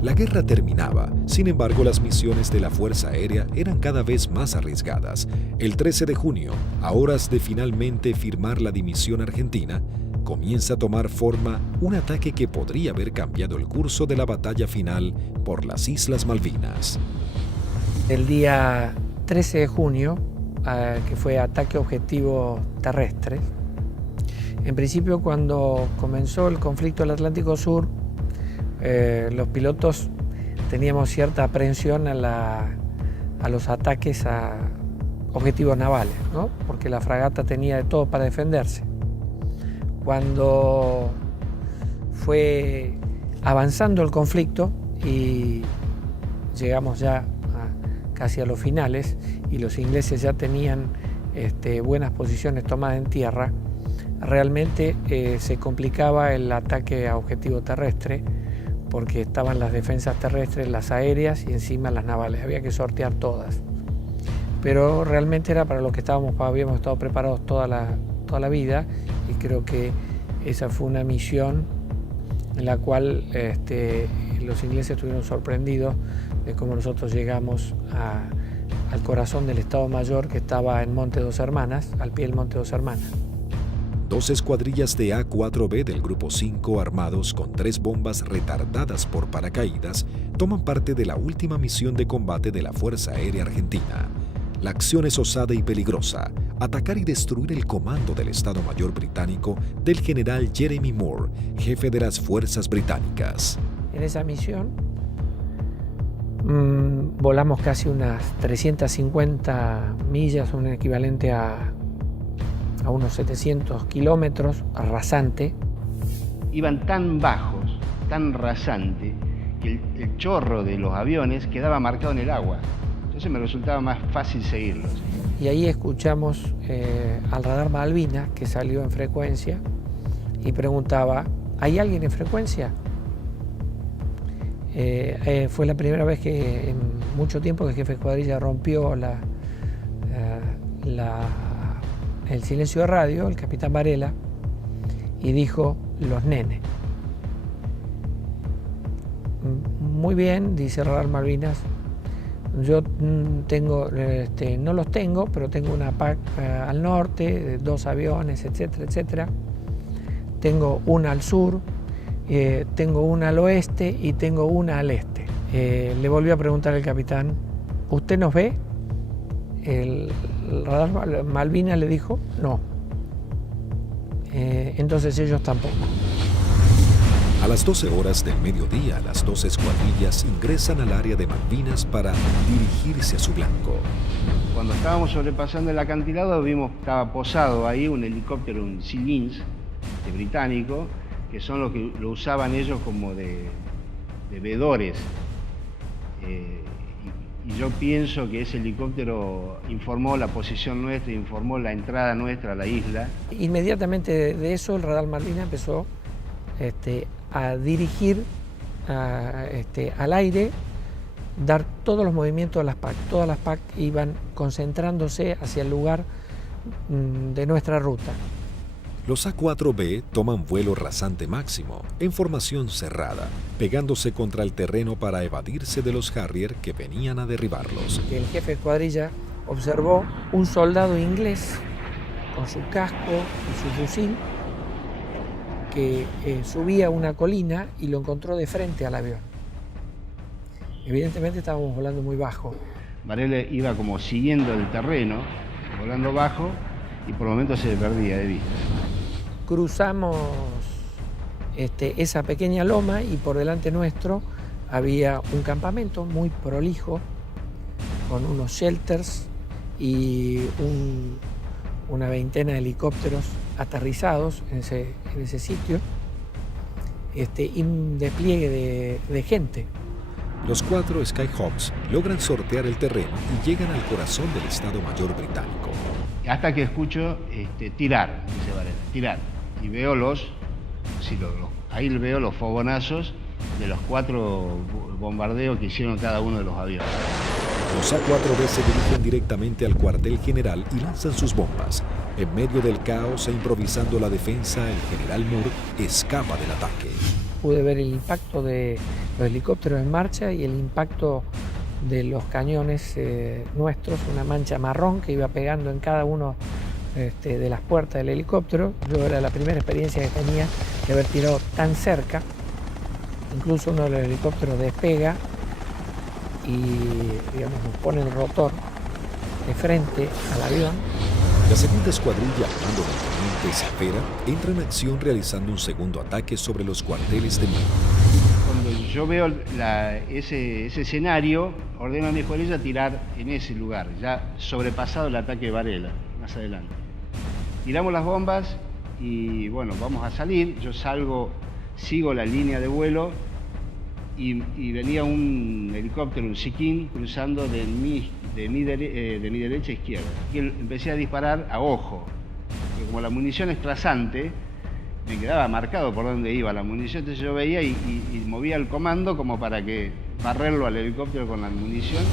La guerra terminaba, sin embargo las misiones de la Fuerza Aérea eran cada vez más arriesgadas. El 13 de junio, a horas de finalmente firmar la dimisión argentina, comienza a tomar forma un ataque que podría haber cambiado el curso de la batalla final por las Islas Malvinas. El día 13 de junio, que fue ataque objetivo terrestre, en principio cuando comenzó el conflicto del Atlántico Sur, los pilotos teníamos cierta aprehensión a los ataques a objetivos navales, ¿no? Porque la fragata tenía de todo para defenderse. Cuando fue avanzando el conflicto y llegamos ya casi a los finales y los ingleses ya tenían buenas posiciones tomadas en tierra, realmente se complicaba el ataque a objetivo terrestre porque estaban las defensas terrestres, las aéreas y encima las navales. Había que sortear todas. Pero realmente era para lo que habíamos estado preparados toda la vida y creo que esa fue una misión en la cual los ingleses estuvieron sorprendidos de cómo nosotros llegamos al corazón del Estado Mayor que estaba en Monte Dos Hermanas, al pie del Monte Dos Hermanas. 2 escuadrillas de A-4B del Grupo 5 armados con 3 bombas retardadas por paracaídas toman parte de la última misión de combate de la Fuerza Aérea Argentina. La acción es osada y peligrosa, atacar y destruir el comando del Estado Mayor británico del general Jeremy Moore, jefe de las fuerzas británicas. En esa misión volamos casi unas 350 millas, un equivalente a unos 700 kilómetros, rasante. Iban tan bajos, tan rasante, que el chorro de los aviones quedaba marcado en el agua. Entonces me resultaba más fácil seguirlos. Y ahí escuchamos al radar Malvinas, que salió en frecuencia, y preguntaba, ¿hay alguien en frecuencia? Fue la primera vez que en mucho tiempo que el jefe de escuadrilla rompió el silencio de radio, el capitán Varela, y dijo, los nenes. Muy bien, dice Radar Malvinas, yo tengo, no los tengo, pero tengo una PAC al norte, 2 aviones, etcétera, etcétera. Tengo una al sur, tengo una al oeste y tengo una al este. Le volvió a preguntar el capitán, ¿usted nos ve? El radar Malvinas le dijo, no. Entonces ellos tampoco. A las 12 horas del mediodía, las 2 escuadrillas ingresan al área de Malvinas para dirigirse a su blanco. Cuando estábamos sobrepasando el acantilado, vimos que estaba posado ahí un helicóptero, un Sea Lynx británico, que son los que lo usaban ellos como de vedores. Y yo pienso que ese helicóptero informó la posición nuestra, informó la entrada nuestra a la isla. Inmediatamente de eso el radar Malvinas empezó a dirigir al aire, dar todos los movimientos de las PAC. Todas las PAC iban concentrándose hacia el lugar de nuestra ruta. Los A-4B toman vuelo rasante máximo, en formación cerrada, pegándose contra el terreno para evadirse de los Harrier que venían a derribarlos. El jefe de escuadrilla observó un soldado inglés con su casco y su fusil que subía una colina y lo encontró de frente al avión. Evidentemente estábamos volando muy bajo. Varela iba como siguiendo el terreno, volando bajo, y por momentos se perdía de vista. Cruzamos esa pequeña loma y por delante nuestro había un campamento muy prolijo con unos shelters y una veintena de helicópteros aterrizados en ese sitio y un despliegue de gente. Los 4 Skyhawks logran sortear el terreno y llegan al corazón del Estado Mayor británico. Hasta que escucho tirar, dice Varela, tirar. Y veo ahí veo los fogonazos de los 4 bombardeos que hicieron cada uno de los aviones. Los A-4B se dirigen directamente al cuartel general y lanzan sus bombas. En medio del caos e improvisando la defensa, el general Moore escapa del ataque. pude ver el impacto de los helicópteros en marcha y el impacto de los cañones nuestros, una mancha marrón que iba pegando en cada uno de las puertas del helicóptero. Yo era la primera experiencia que tenía de haber tirado tan cerca. Incluso uno de los helicópteros despega y, digamos, nos pone el rotor de frente al avión. La segunda escuadrilla, al mando del teniente Cepeda, entra en acción realizando un segundo ataque sobre los cuarteles de mando. Cuando yo veo ese escenario, ordeno a mi escuadrilla tirar en ese lugar, ya sobrepasado el ataque de Varela, más adelante. Tiramos las bombas y bueno, vamos a salir. Yo salgo, sigo la línea de vuelo y venía un helicóptero, un Siquín, cruzando de mi derecha a izquierda. Y empecé a disparar a ojo, porque como la munición es trazante, me quedaba marcado por dónde iba la munición, entonces yo veía y movía el comando como para que barrerlo al helicóptero con la munición.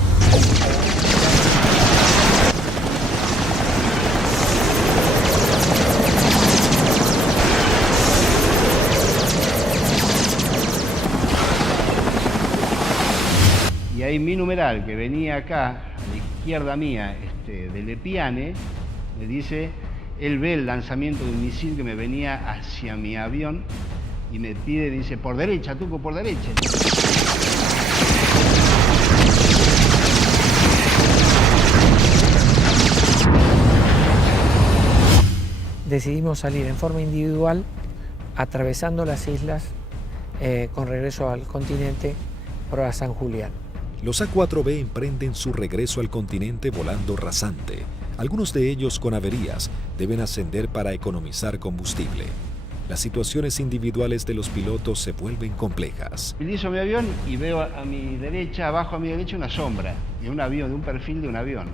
Y ahí mi numeral, que venía acá, a la izquierda mía, de Lepiane, me dice, él ve el lanzamiento de un misil que me venía hacia mi avión y me pide, dice, por derecha, Tuco, por derecha. Decidimos salir en forma individual, atravesando las islas con regreso al continente por a San Julián. Los A4B emprenden su regreso al continente volando rasante. Algunos de ellos con averías deben ascender para economizar combustible. Las situaciones individuales de los pilotos se vuelven complejas. Utilizo mi avión y veo a mi derecha, abajo a mi derecha, una sombra de un avión, de un perfil de un avión.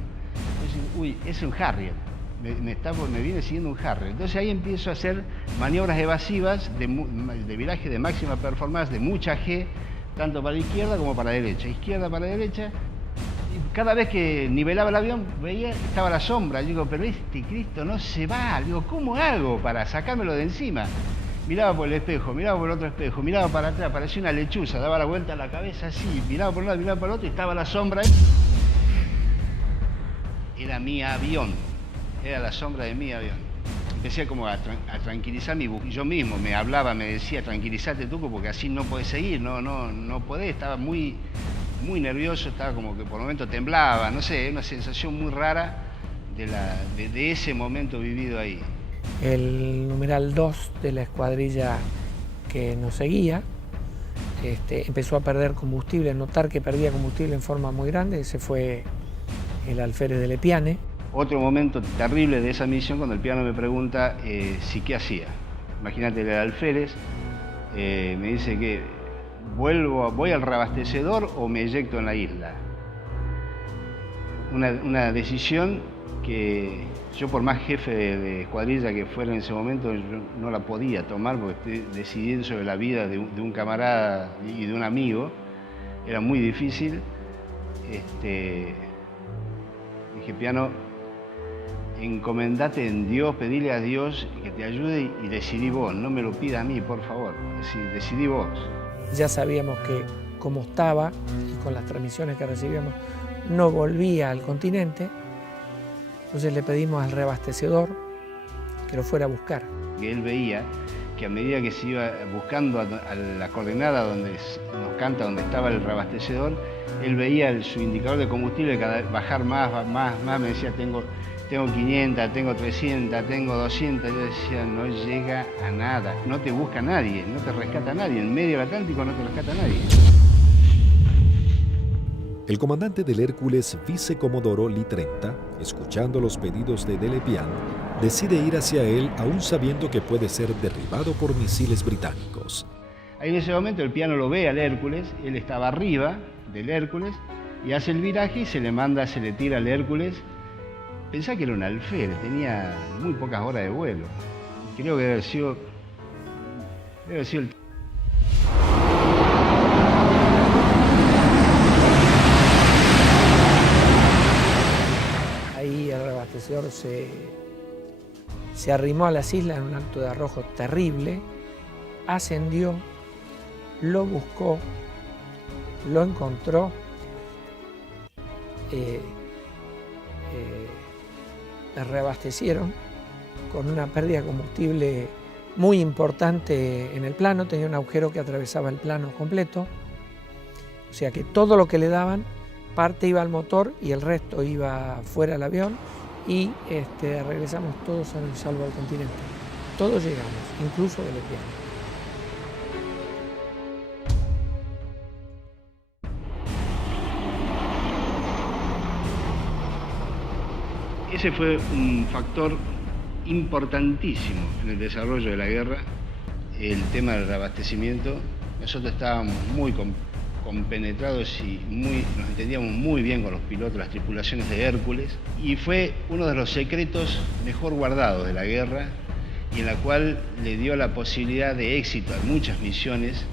Entonces, uy, es un Harrier. Me viene siguiendo un Harrier. Entonces ahí empiezo a hacer maniobras evasivas de viraje de máxima performance, de mucha G, tanto para la izquierda como para la derecha. Izquierda para la derecha. Y cada vez que nivelaba el avión, veía que estaba la sombra. Digo, pero este Cristo no se va. Digo, ¿cómo hago para sacármelo de encima? Miraba por el espejo, miraba por el otro espejo, miraba para atrás, parecía una lechuza, daba la vuelta a la cabeza así, miraba por un lado, miraba por el otro y estaba la sombra. Era mi avión, era la sombra de mi avión. Empecé como a tranquilizar yo mismo, me hablaba, me decía, tranquilízate Tuco, porque así no podés seguir, no podés, estaba muy nervioso, estaba como que por momentos temblaba, no sé, una sensación muy rara de ese momento vivido ahí. El numeral 2 de la escuadrilla que nos seguía empezó a perder combustible, a notar que perdía combustible en forma muy grande. Ese fue el alférez de Lepiane. Otro momento terrible de esa misión, cuando el piano me pregunta si qué hacía. Imagínate, el alférez me dice que voy al reabastecedor o me eyecto en la isla. Una decisión que yo, por más jefe de escuadrilla que fuera en ese momento, yo no la podía tomar porque estoy decidiendo sobre la vida de un camarada y de un amigo. Era muy difícil. Dije, piano, encomendate en Dios, pedile a Dios que te ayude y decidí vos, no me lo pida a mí, por favor, decidí vos. Ya sabíamos que como estaba y con las transmisiones que recibíamos no volvía al continente, entonces le pedimos al reabastecedor que lo fuera a buscar. Que él veía que a medida que se iba buscando a la coordenada donde nos canta, donde estaba el reabastecedor, él veía su indicador de combustible cada vez bajar más, me decía, tengo 500, tengo 300, tengo 200, yo decía, no llega a nada, no te busca nadie, no te rescata nadie, en medio del Atlántico no te rescata nadie. El comandante del Hércules, vicecomodoro Lee 30, escuchando los pedidos de Lepiane, decide ir hacia él aún sabiendo que puede ser derribado por misiles británicos. Ahí en ese momento el piano lo ve al Hércules, él estaba arriba del Hércules y hace el viraje y se le tira al Hércules. Pensá que era un alférez, tenía muy pocas horas de vuelo. Creo que debe haber sido el... Ahí el reabastecedor se arrimó a las islas en un acto de arrojo terrible, ascendió lo buscó, lo encontró, reabastecieron con una pérdida de combustible muy importante en el plano, tenía un agujero que atravesaba el plano completo, o sea que todo lo que le daban, parte iba al motor y el resto iba fuera del avión, y regresamos todos sanos y salvos al continente. Todos llegamos, incluso de lesbianos. Ese fue un factor importantísimo en el desarrollo de la guerra, el tema del reabastecimiento. Nosotros estábamos muy compenetrados y nos entendíamos muy bien con los pilotos, las tripulaciones de Hércules, y fue uno de los secretos mejor guardados de la guerra y en la cual le dio la posibilidad de éxito a muchas misiones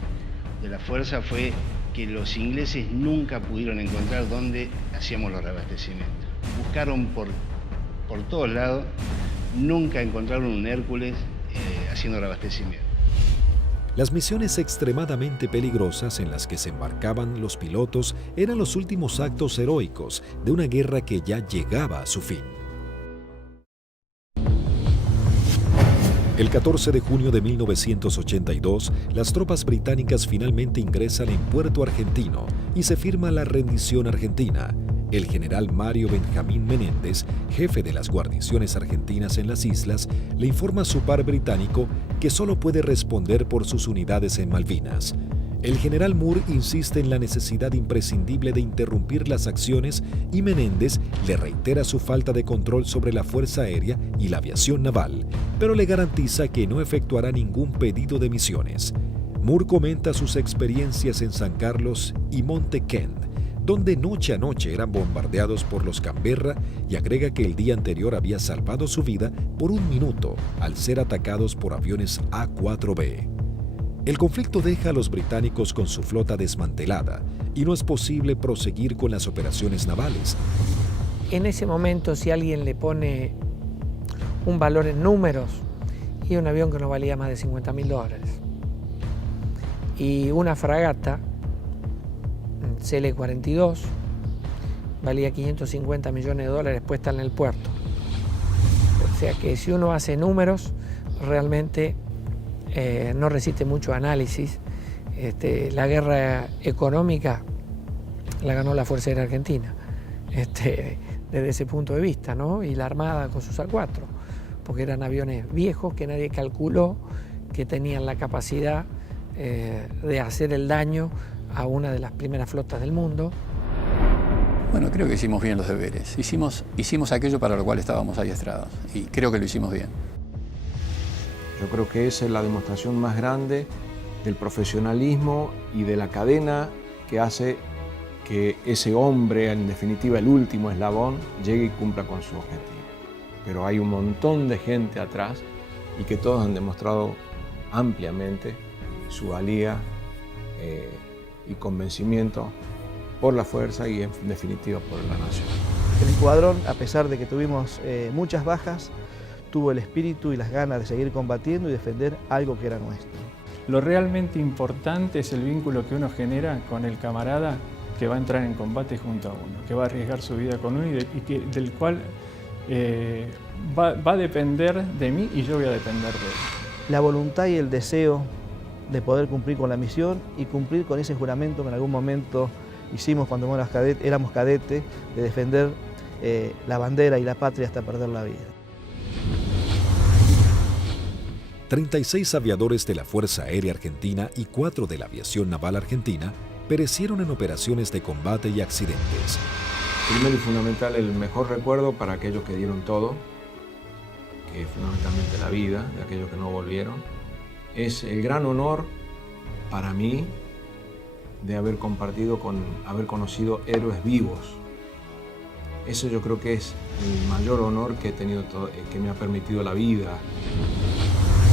de la Fuerza, fue que los ingleses nunca pudieron encontrar dónde hacíamos los reabastecimientos. Buscaron por todos lados, nunca encontraron un Hércules haciendo reabastecimiento. Las misiones extremadamente peligrosas en las que se embarcaban los pilotos eran los últimos actos heroicos de una guerra que ya llegaba a su fin. El 14 de junio de 1982, las tropas británicas finalmente ingresan en Puerto Argentino y se firma la rendición argentina. El general Mario Benjamín Menéndez, jefe de las guarniciones argentinas en las islas, le informa a su par británico que solo puede responder por sus unidades en Malvinas. El general Moore insiste en la necesidad imprescindible de interrumpir las acciones y Menéndez le reitera su falta de control sobre la Fuerza Aérea y la aviación naval, pero le garantiza que no efectuará ningún pedido de misiones. Moore comenta sus experiencias en San Carlos y Monte Kent, donde noche a noche eran bombardeados por los Canberra, y agrega que el día anterior había salvado su vida por un minuto al ser atacados por aviones A-4B. El conflicto deja a los británicos con su flota desmantelada y no es posible proseguir con las operaciones navales. En ese momento, si alguien le pone un valor en números, y un avión que no valía más de $50.000, y una fragata CL-42 valía $550 millones puesta en el puerto. O sea que si uno hace números, realmente no resiste mucho análisis. La guerra económica la ganó la Fuerza Aérea Argentina, desde ese punto de vista, ¿no? Y la Armada con sus A4, porque eran aviones viejos que nadie calculó que tenían la capacidad de hacer el daño a una de las primeras flotas del mundo. Bueno, creo que hicimos bien los deberes. Hicimos aquello para lo cual estábamos adiestrados y creo que lo hicimos bien. Yo creo que esa es la demostración más grande del profesionalismo y de la cadena que hace que ese hombre, en definitiva el último eslabón, llegue y cumpla con su objetivo. Pero hay un montón de gente atrás y que todos han demostrado ampliamente su valía y convencimiento por la fuerza y en definitiva por la nación. El escuadrón, a pesar de que tuvimos muchas bajas, tuvo el espíritu y las ganas de seguir combatiendo y defender algo que era nuestro. Lo realmente importante es el vínculo que uno genera con el camarada que va a entrar en combate junto a uno, que va a arriesgar su vida con uno y del cual va a depender de mí y yo voy a depender de él. La voluntad y el deseo de poder cumplir con la misión y cumplir con ese juramento que en algún momento hicimos cuando éramos cadetes, de defender la bandera y la patria hasta perder la vida. 36 aviadores de la Fuerza Aérea Argentina y 4 de la Aviación Naval Argentina perecieron en operaciones de combate y accidentes. Primero y fundamental, el mejor recuerdo para aquellos que dieron todo, que es fundamentalmente la vida de aquellos que no volvieron. Es el gran honor para mí de haber haber conocido héroes vivos. Eso yo creo que es el mayor honor que he tenido, que me ha permitido la vida.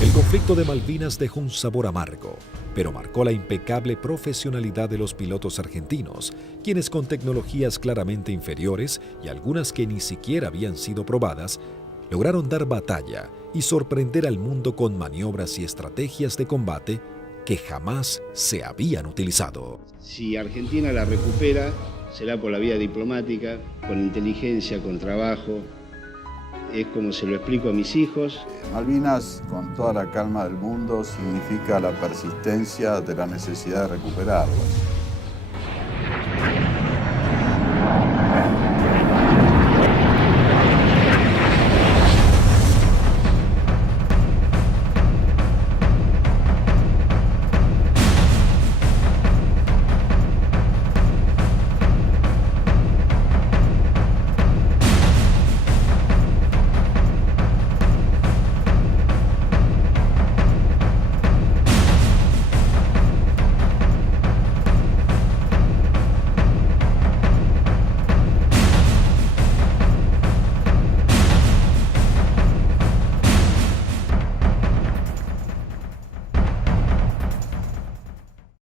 El conflicto de Malvinas dejó un sabor amargo, pero marcó la impecable profesionalidad de los pilotos argentinos, quienes con tecnologías claramente inferiores y algunas que ni siquiera habían sido probadas, lograron dar batalla y sorprender al mundo con maniobras y estrategias de combate que jamás se habían utilizado. Si Argentina la recupera, será por la vía diplomática, con inteligencia, con trabajo. Es como se lo explico a mis hijos. Malvinas, con toda la calma del mundo, significa la persistencia de la necesidad de recuperarlas.